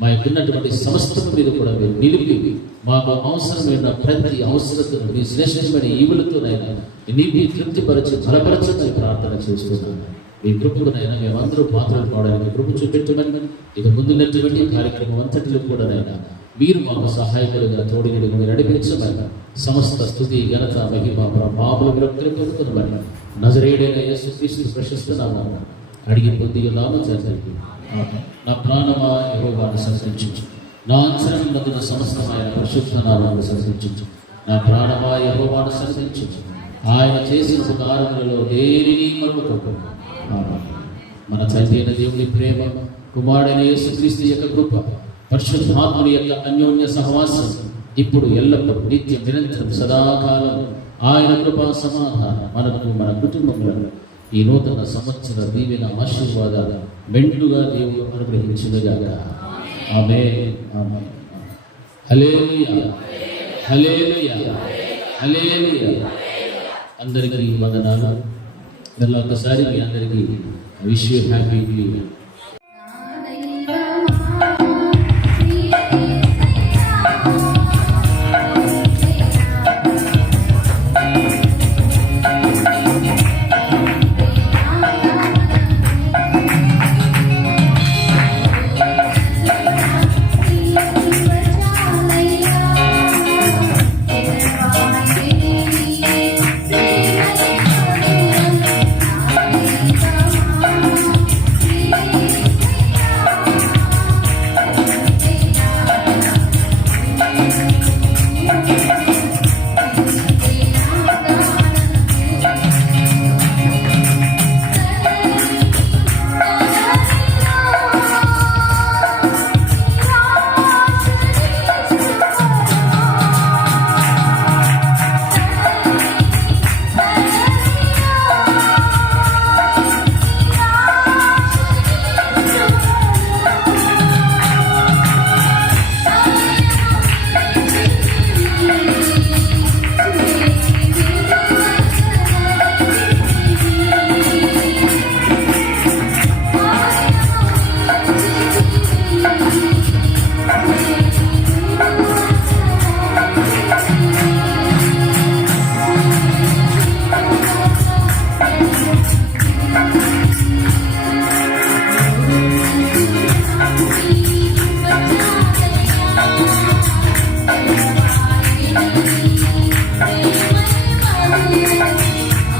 మా యొక్కన్నటువంటి సమస్తము మీద కూడా మీరు నిలిపి మాకు అవసరమైన ప్రతి అవసరతను మీ శ్రేష్టమైన ఈవులతోనైనా నింపి తృప్తిపరచి బలపరచమని ప్రార్థన చేస్తున్నాను. మీ కృపకునైనా మేమందరూ పాత్రలు కావడానికి కృప చూపెట్టమని ఇక ముందున్నటువంటి కార్యక్రమం అంతటిలో కూడానైనా మీరు మాకు సహాయకులుగా తోడుగా నడిపించమని సమస్త స్తుతి, ఘనత, మహిమ, ప్రభావములు మీరు పొందుతున్నమని నజరేయుడైన యేసుక్రీస్తు ప్రశస్త నామమున అడిగి పొంది నామ తండ్రి. నా ప్రాణమా యెహోవాను సంతరించు, నా అంతరంగమున సమస్తమైన పరిశుద్ధ నామమును సంతరించు. నా ప్రాణమా యెహోవాను సంతరించు, ఆయన చేసిన ఉపకారములలో దేనిని మరువకు. మన తండ్రి అయిన దేవుని ప్రేమ, కుమారుడైన యేసుక్రీస్తు యొక్క కృప, పరిశుద్ధాత్ముని యొక్క అన్యోన్య సహవాసం ఇప్పుడు ఎల్లప్పుడూ నిత్యం నిరంతరం సదాకాలం ఆయన కృపా సమాధానం మనకు, మన కుటుంబములను ఈ నూతన సంవత్సర దీవెన ఆశీర్వాదాలు మెండుగా దేవుడు అనుగ్రహించునుగాక. ఆమేన్. ఆమేన్. హల్లెలూయా. హల్లెలూయా. హల్లెలూయా. అందరికీ వందనాలు. మళ్ళీ ఒకసారి మీ అందరికీ wish you happy new year.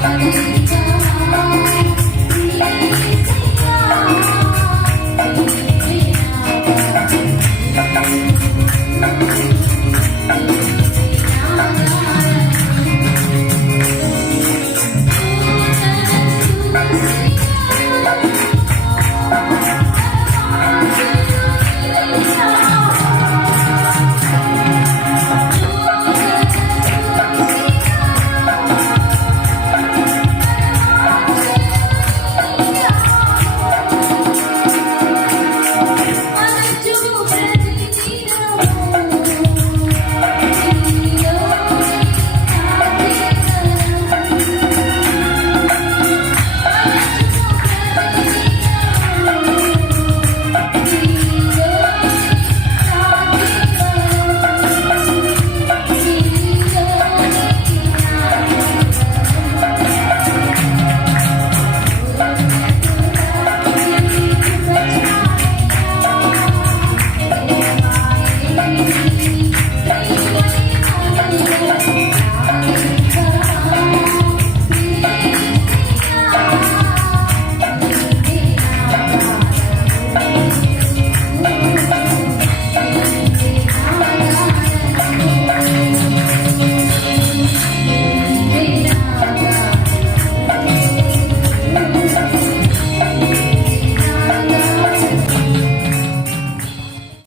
ఆదరించావు